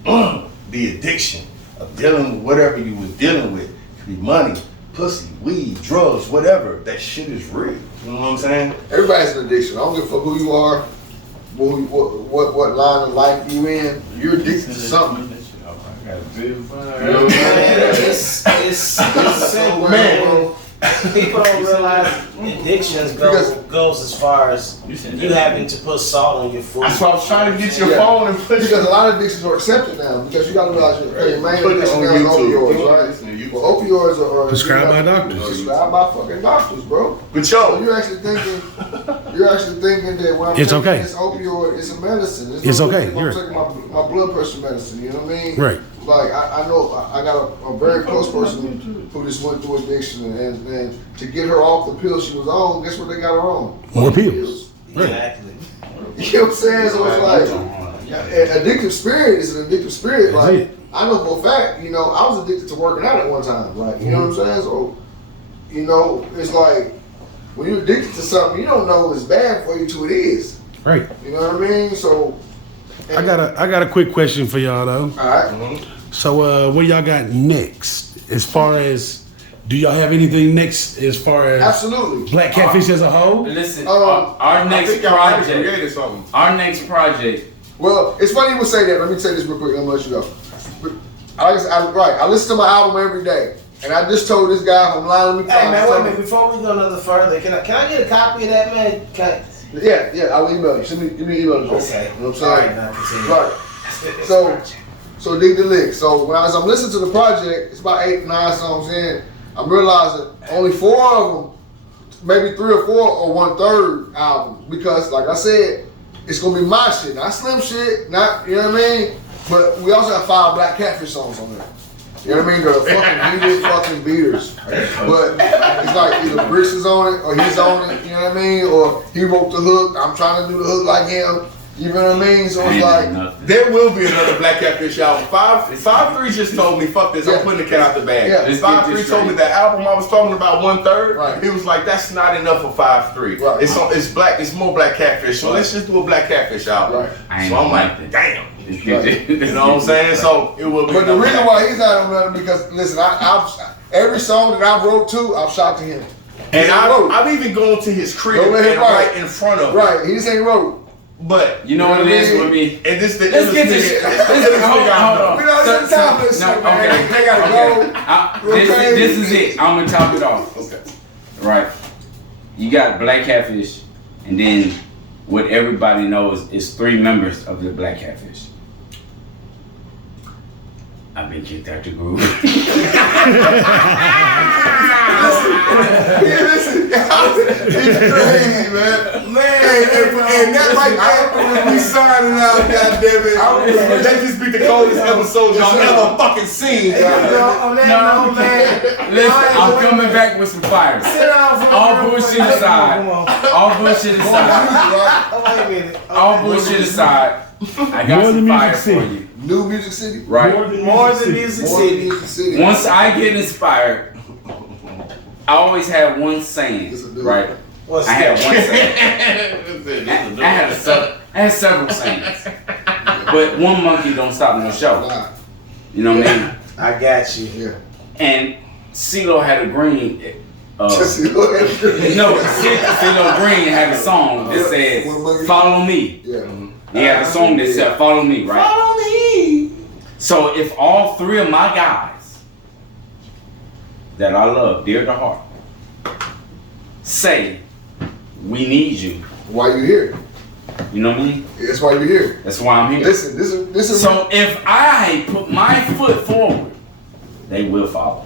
The addiction of dealing with whatever you was dealing with. Could be money, pussy, weed, drugs, whatever. That shit is real. You know what I'm saying? Everybody's an addiction. I don't give a fuck who you are, what line of life you in. You're addicted to something. You know what I'm saying? it's simple, man. People don't realize addictions goes as far as you having to put salt on your food. That's why I was trying to get your phone and push because a lot of addictions are accepted now. Because you got to realize your main addiction now is opioids, right? Well, opioids are Prescribed by doctors. Prescribed by fucking doctors, bro. But So you're actually thinking that when I'm It's taking okay. this opioid, it's a medicine. It's no okay. different if You're I'm taking my blood pressure medicine. You know what I mean? Right. Like I know I got a very close person who just went through addiction, and to get her off the pill she was on, guess what they got her on? More pills. Exactly. You know what I'm saying? So it's like an addictive spirit is an addictive spirit. That's Like it. I know for a fact, you know, I was addicted to working out at one time. Like you know what I'm saying? So you know, it's like when you're addicted to something, you don't know it's bad for you till it is. Right. You know what I mean? So I got a quick question for y'all though. all right. So what y'all got next? As far as, do y'all have anything next as far as Absolutely. Black Catfish as a whole? Listen, Um, our next project. created something. Our next project. Well, it's funny you would say that. Let me say this real quick. I'm gonna let you go. I listen to my album every day, and I just told this guy from Line. Hey man, wait a minute. Before we go another further, can I get a copy of that, man? Yeah, I will email you. Give me an email address. Okay. You know what I'm All saying? right, now continue. Right. So dig the lick. So as I'm listening to the project, it's about 8, 9 songs in. I'm realizing only 4 of them, maybe 3 or 4, or 1/3 album. Because like I said, it's gonna be my shit, not Slim shit, not, you know what I mean? But we also have 5 Black Catfish songs on there. You know what I mean? The fucking heated fucking beaters. But it's like either Bricks is on it or he's on it, you know what I mean? Or he wrote the hook, I'm trying to do the hook like him. You know what I mean? So it's like there will be another Black Catfish album. 5'3" just told me, fuck this, I'm putting the cat out the bag. Yeah. 5'3" told me that album I was talking about 1/3. Right. He was like, that's not enough for 5'3". Right. It's more Black Catfish. So let's just do a Black Catfish album. Right. So I'm like, damn. Right. You know what I'm saying? So it will be. But the reason why he's not on nothing because listen, every song that I wrote to, I've shot to him. And I've even gone to his crib and right in front of him. Right, he just ain't wrote. But you know what it is with me. And this the let's get this. Hold on. We know it's a topic. Okay. They gotta go. This is it. I'm gonna top it off. Okay. Right. You got Black Catfish, and then what everybody knows is 3 members of the Black Catfish. I've been kicked out the group. Listen, it's crazy, man. And that right there, we signing out, goddammit. That just be the coldest episode y'all ever fucking seen. On that note, man. Listen, I'm coming back with some fire. Sit down for All bullshit aside. All bullshit aside. Wait a minute. All bullshit aside. I got some fire for you. New Music City? Right. More than Music City. Once I get inspired, I always have one saying, right? What's I had one saying. I had several sayings. But one monkey don't stop no show. You know what I mean? I got you. Yeah. And CeeLo had a green. CeeLo Green had a song that said, "Follow Me." Yeah. He had a song that said, "Follow Me," right? Follow me. So if all 3 of my guys that I love dear to heart say, "We need you," Why you here? you know what I mean? That's why you're here. That's why I'm here. Listen, this is So if I put my foot forward, they will follow.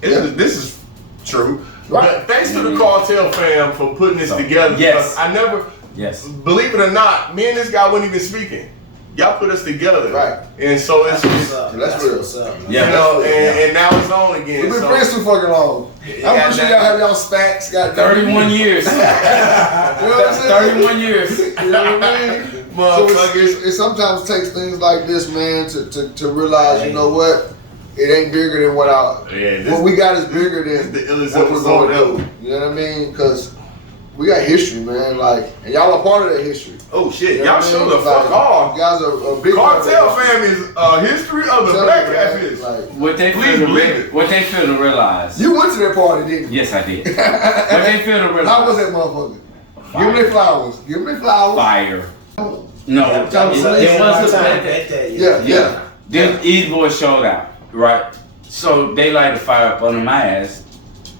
This is true. Right. But thanks to the Cartel Fam for putting this together. Yes. I never, Yes. believe it or not, me and this guy weren't even speaking. Y'all put us together. Right. And so it's What's up? That's real. What's up. Yeah. you know, and now it's on again. we've been so. friends too fucking long. I'm pretty sure y'all have y'all spats. Got 31 years. You know what I'm saying? 31 years. You know what I mean? So it sometimes takes things like this, man, to realize, you know what? It ain't bigger than what we got is bigger than the illest what we're going to episode do. You know what I mean? Because we got history, man. Like, and y'all are part of that history. Oh shit, You know y'all what I show mean? the Like, fuck off. You guys are a big Cartel part of Fam is history of the that. Black Man, Catfish. like, What they Please feel to believe it. what they feel to realize. you went to that party, didn't you? Yes, I did. What they feel to realize. How was that motherfucker? Give them their flowers. Give them their flowers. Fire. No, Yeah, it was a Yeah. Then East Boy showed out, right? So they light a fire up under my ass,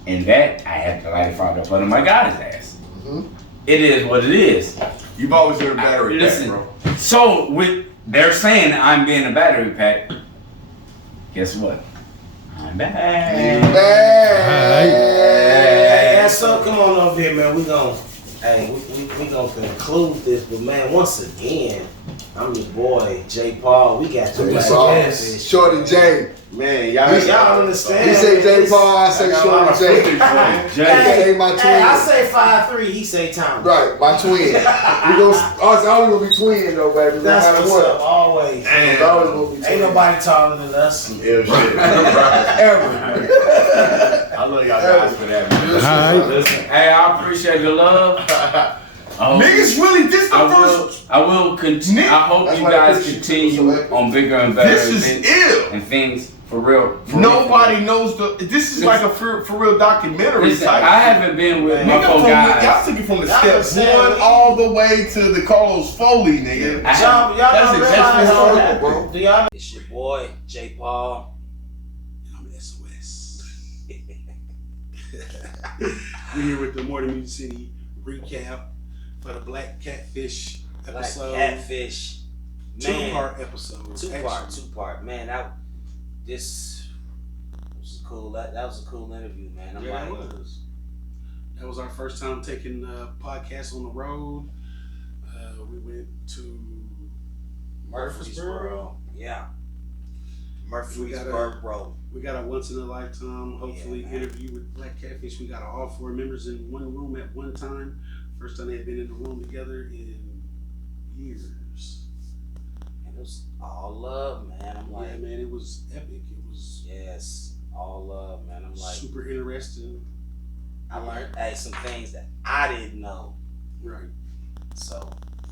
and that I had to light a fire up under my guy's ass. Mhm. It is what it is. You've always been a battery pack, Listen, bro. so with they're saying I'm being a battery pack. Guess what? I'm back. Hey, so come on over here, man. We gonna conclude this, but man, once again, I'm your boy J. Paul. We got the Black Catfish. Shorty J. Man, Y'all understand? He say J. Paul, I say Shorty J. Jay. My twin. Hey, I say 5'3", he say Thomas. Right, my twin. Us always gonna be twin though, baby. No That's matter what's what. up, always. It's always gonna be twin. Ain't nobody taller than us. Ill shit. Ever. I love y'all guys for that, man. Listen, hey, I appreciate the love. Niggas really, this the first. I will continue. I hope That's you why guys that continue on bigger and better This is events ill. and things for real. Nobody knows this is like a for real documentary Listen, type. I haven't been with my Nigga, four guys. y'all took it from the Y'all step understand? 1 all the way to the Carlos Foley, nigga. Y'all That's don't exactly realize how it that, happened. bro. Do y'all? It's your boy J. Paul. I'm s.o.s. We're here with the Morning Music City recap for the Black Catfish Black episode. Catfish. Man. Two-part episode. Two part. Man, this was cool. That was a cool interview, man. I'm That was our first time taking podcasts on the road. We went to Murfreesboro. Yeah. Murfreesboro Road. We got a once in a lifetime, hopefully, Yeah, man. interview with Black Catfish. We got all 4 members in one room at one time. First time they had been in the room together in years. And it was all love, man. I'm like, Yeah, man, it was epic. It was yes, all love, man. I'm like, super interesting. I learned some things that I didn't know. Right. So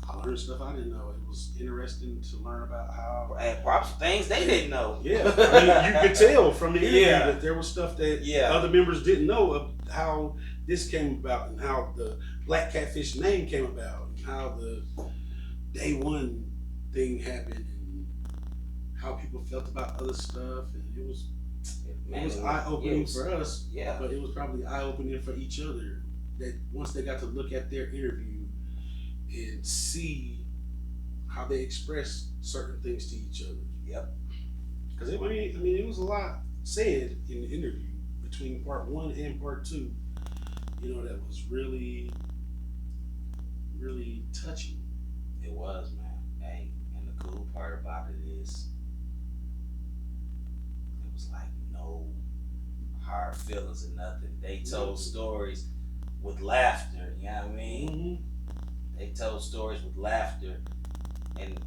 I learned stuff I didn't know. It was interesting to learn about how. and props things they didn't know. Yeah, I mean, you could tell from the interview Yeah. that there was stuff that Yeah. other members didn't know of how this came about and how the Black Catfish name came about and how the day one thing happened and how people felt about other stuff. And it was eye opening for us, Yeah. but it was probably eye opening for each other. That once they got to look at their interview and see how they express certain things to each other. Yep. Because it was a lot said in the interview between part 1 and part 2. You know, that was really, really touching. It was, man. Hey, and the cool part about it is, it was like no hard feelings or nothing. They told stories with laughter. You know what I mean? Mm-hmm. They told stories with laughter, and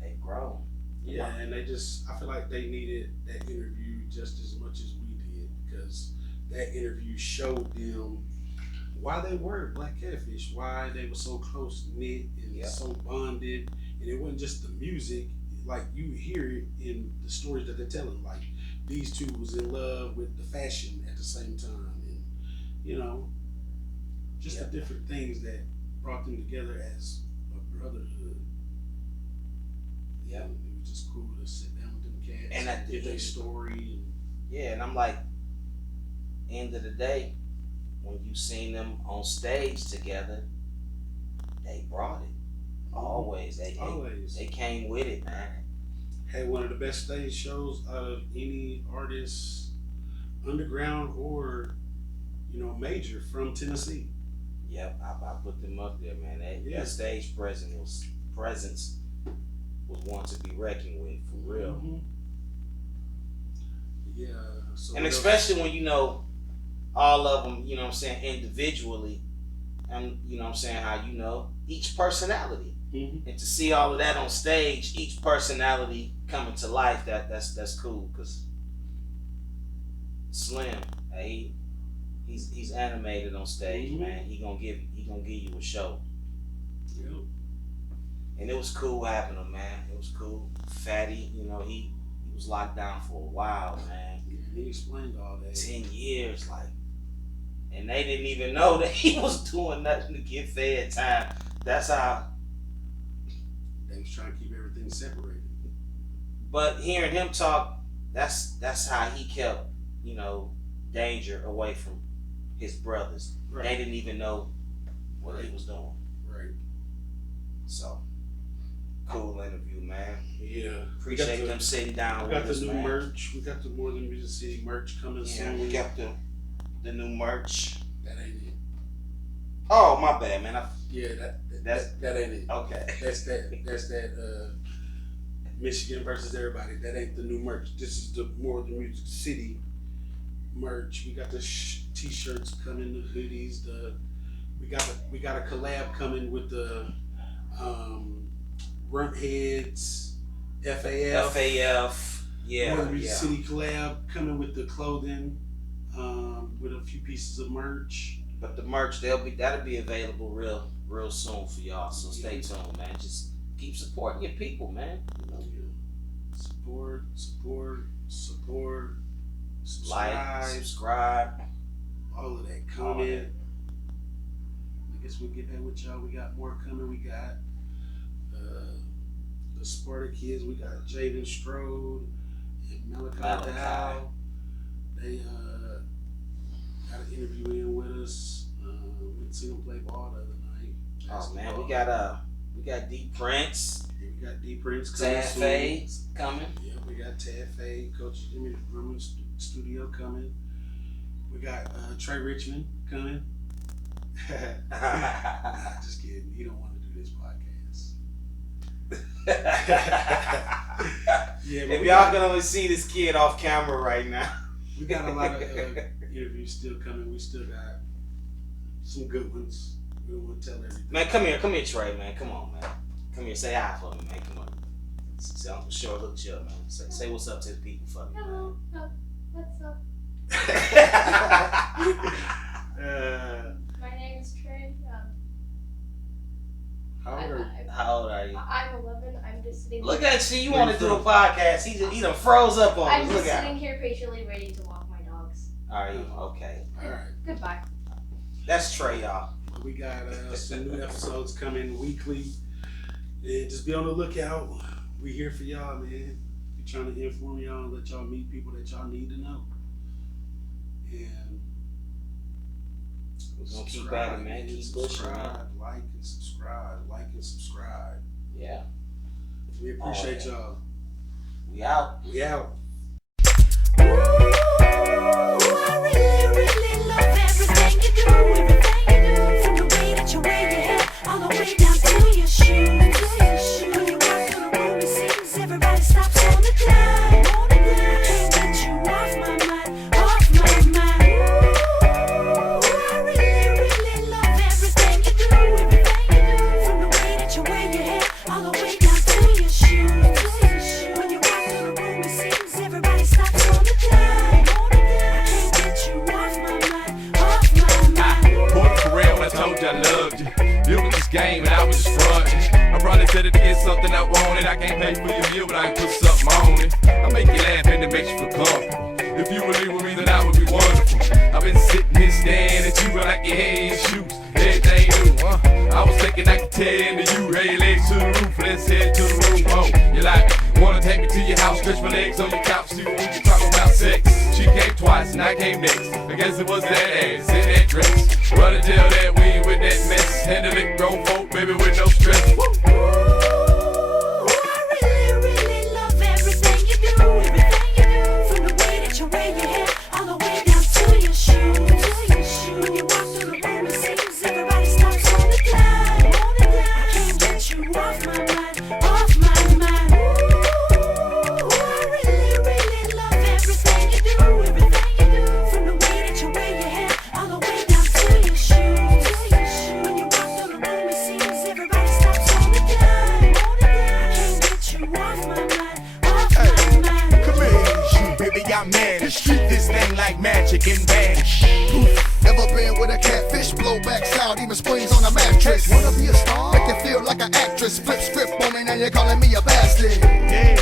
they've grown. Yeah, and I feel like they needed that interview just as much as we did, because that interview showed them why they were Black Catfish, why they were so close knit and so bonded. And it wasn't just the music, like you hear it in the stories that they're telling, like these two was in love with the fashion at the same time, and you know, just the different things that brought them together as a brotherhood. Yeah. It was just cool to sit down with them cats And at the get their end- story. Yeah, and I'm like, end of the day, when you seen them on stage together, they brought it. Always. Always. They came with it, man. Had one of the best stage shows out of any artist, underground or, major from Tennessee. Yep, I put them up there, man. That stage presence was one to be reckoned with, for real. Mm-hmm. Yeah. So And especially when all of them, you know what I'm saying, individually, and you know what I'm saying, how each personality. Mm-hmm. And to see all of that on stage, each personality coming to life, that's cool, because Slim, he's animated on stage, man. He gonna give you a show. Yep. And it was cool having him, man. It was cool. Fatty, he was locked down for a while, man. Yeah, he explained all that. 10 years, and they didn't even know that he was doing nothing to get fed time. That's how. They was trying to keep everything separated. But hearing him talk, that's how he kept, danger away from his brothers. Right. They didn't even know what he was doing. Right. So, cool interview, man. Yeah. Appreciate them sitting down We with got us, the new man. merch. We got the More Than Music City merch coming Yeah, soon. we got the new merch. That ain't it. Oh, my bad, man. Yeah, that ain't it. Okay. That's that Michigan versus everybody. That ain't the new merch. This is the More Than Music City merch. We got the t-shirts coming, the hoodies. We got a collab coming with the Runt Heads, FAF. Yeah. More Than Music City collab coming with the clothing, with a few pieces of merch. But the merch, that'll be available real soon for y'all. So stay tuned, man. Just keep supporting your people, man. Support. Like, subscribe. All of that. Comment. I guess we'll get back with y'all. We got more coming. We got the Sparta Kids. We got Jaden Strode and Malachi Dow. They got an interview in with us. We seen them play ball the other night. Oh man, we got D Prince. Yeah, we got D Prince coming Tad soon. Fade's coming. Yeah, we got Tad Fade, Coach Jimmy Drummond studio coming. We got Trey Richmond coming. Nah, just kidding. He don't want to do this podcast. Yeah, If y'all can only see this kid off camera right now. we got a lot of interviews still coming. We still got some good ones. We don't want to tell everything. Man, come here, Trey, man. Come on, man. Come here, say hi for me, man. Come on. Say Uncle Short looked you up, man. Say what's up to the people for me. Hello. What's up? My name is Trey. How old are you? I'm 11. I'm just sitting. Look at you. You want to do a podcast. He done froze up on I'm us. just Look at sitting him. here patiently waiting to walk my dogs. Are you? Okay. All right. Goodbye. That's Trey, y'all. We got some new episodes coming weekly. And just be on the lookout. We here for y'all, man. We're trying to inform y'all and let y'all meet people that y'all need to know. And We're going to keep at it, man. Keep pushing, man. Like and subscribe. Yeah. We appreciate y'all. We out. We out. Ooh, I really, really love everything you do, from the way that you wear your hair, all the way down to your shoes. When you walk through the room, it seems everybody stops on the dime. Can't get you off my mind, off my mind. Ooh, I really, really love everything you do, from the way that you wear your hair, all the way down to your shoes. When you walk through the room, it seems everybody stops on the dime. Can't get you off my mind, off my mind. Pulled for real when I told you I loved you. It was this game and I was just frontin'. I probably said it to get something I wanted. I can't pay for your meal, but I can put something on it. I make you laugh and it makes you feel comfortable. If you would leave with me, then that would be wonderful. I've been sitting here staring at you like your head and shoes. Everything new, huh? I was thinking I could tear into you. Hey, legs to the roof, let's head to the room. Oh, you like it? Wanna take me to your house, stretch my legs on your couch, see what we can talk about sex. She came twice and I came next. I guess it was that ass in that dress. Run and tell that we ain't with that mess. Handle it, grown folk, baby, with no stress. Woo! Ooh, I really, really love everything you do, from the way that you wear your hair, all the way down to your shoes. When you walk through the room, it seems everybody stops on the dime. Can't get you off my mind, off my mind. Ooh, I really, really love everything you do, from the way that you wear your hair, all the way down to your shoes. When you walk through the room, it seems everybody stops on the dime. Can't get you off my mind, off my mind. Come here, baby, I'm mad. Treat this thing like magic and vanish. Ever been with a catfish? Blow back sound, even springs on a mattress. Wanna be a star? Make you feel like an actress. Flip script on me, now you're calling me a bastard. Yeah.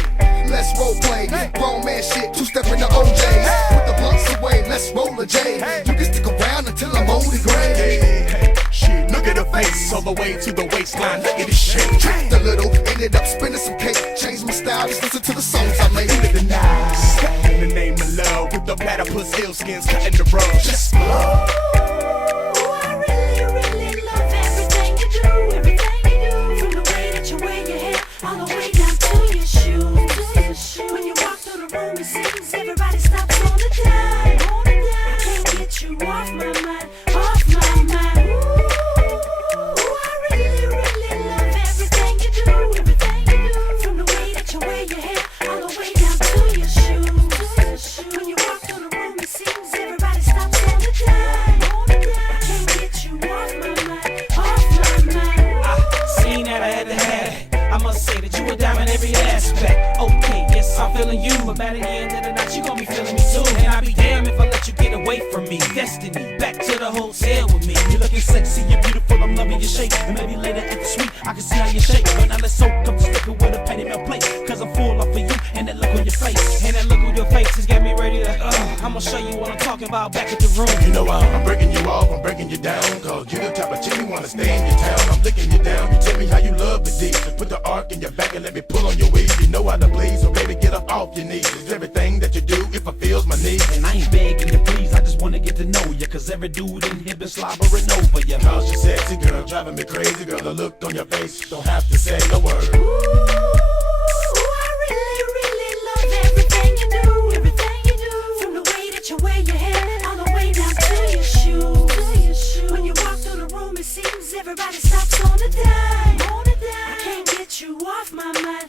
Let's role play. Grown man shit, two-step in the OJs. Put the blunts away, let's roll a J. You can stick around until I'm old and gray. Hey, shit, look at her face, all the way to the waistline. Look at this shit. The little ended up spinning some cake. Changed my style, just listen to the songs I made. Into the night, in the name of love, with the platypus skins cutting the rug. Just Ooh, I really, really love everything you do, from the way that you wear your hair, all the way down to your shoes. When you walk through the room, it seems everybody stops on the dime. Can't get you off my mind, off my mind. Ooh, I really, really love everything you do, from the way that you wear your hair, all the way down to your shoes. When you walk through the room, it seems everybody stops on the dime. Can't get you off my mind, off my mind. I seen that I had to have it. I must say that you were down in every aspect. Okay, yes, I'm feeling you, but by the end of the night, you gon' be feeling me too. And I'll be damned if I let you get away from me. Destiny, back to the hotel with me. You're looking sexy, you're beautiful, I'm loving your shape. And maybe later at the suite, I can see how you shake. But now let's soak up the liquor with a penny milk plate. Cause I'm full off of you and that look on your face. And that look on your face has got me ready to, I'ma show you what I'm talking about back at the room. you know I'm breaking you off, I'm breaking you down. Cause you the type of chick who wanna stay in your town. I'm licking you down, you tell me how you love the dick. Just put the arc in your back and let me pull on your weed. You know how to bleed, so baby get up off your knees. It's everything that you do, it fulfills my needs. And I ain't begging you, please, I just wanna get to know ya. Cause every dude in here been slobbering over ya. Cause you're sexy, girl, driving me crazy, girl. The look on your face, don't have to say a word. Ooh, I really, really love everything you do, from the way that you wear your hair, all the way down to your shoes. When you walk through the room, it seems everybody stops on the dime. Can't get you off my mind.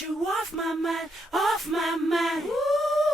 get you off my mind, off my mind. Ooh.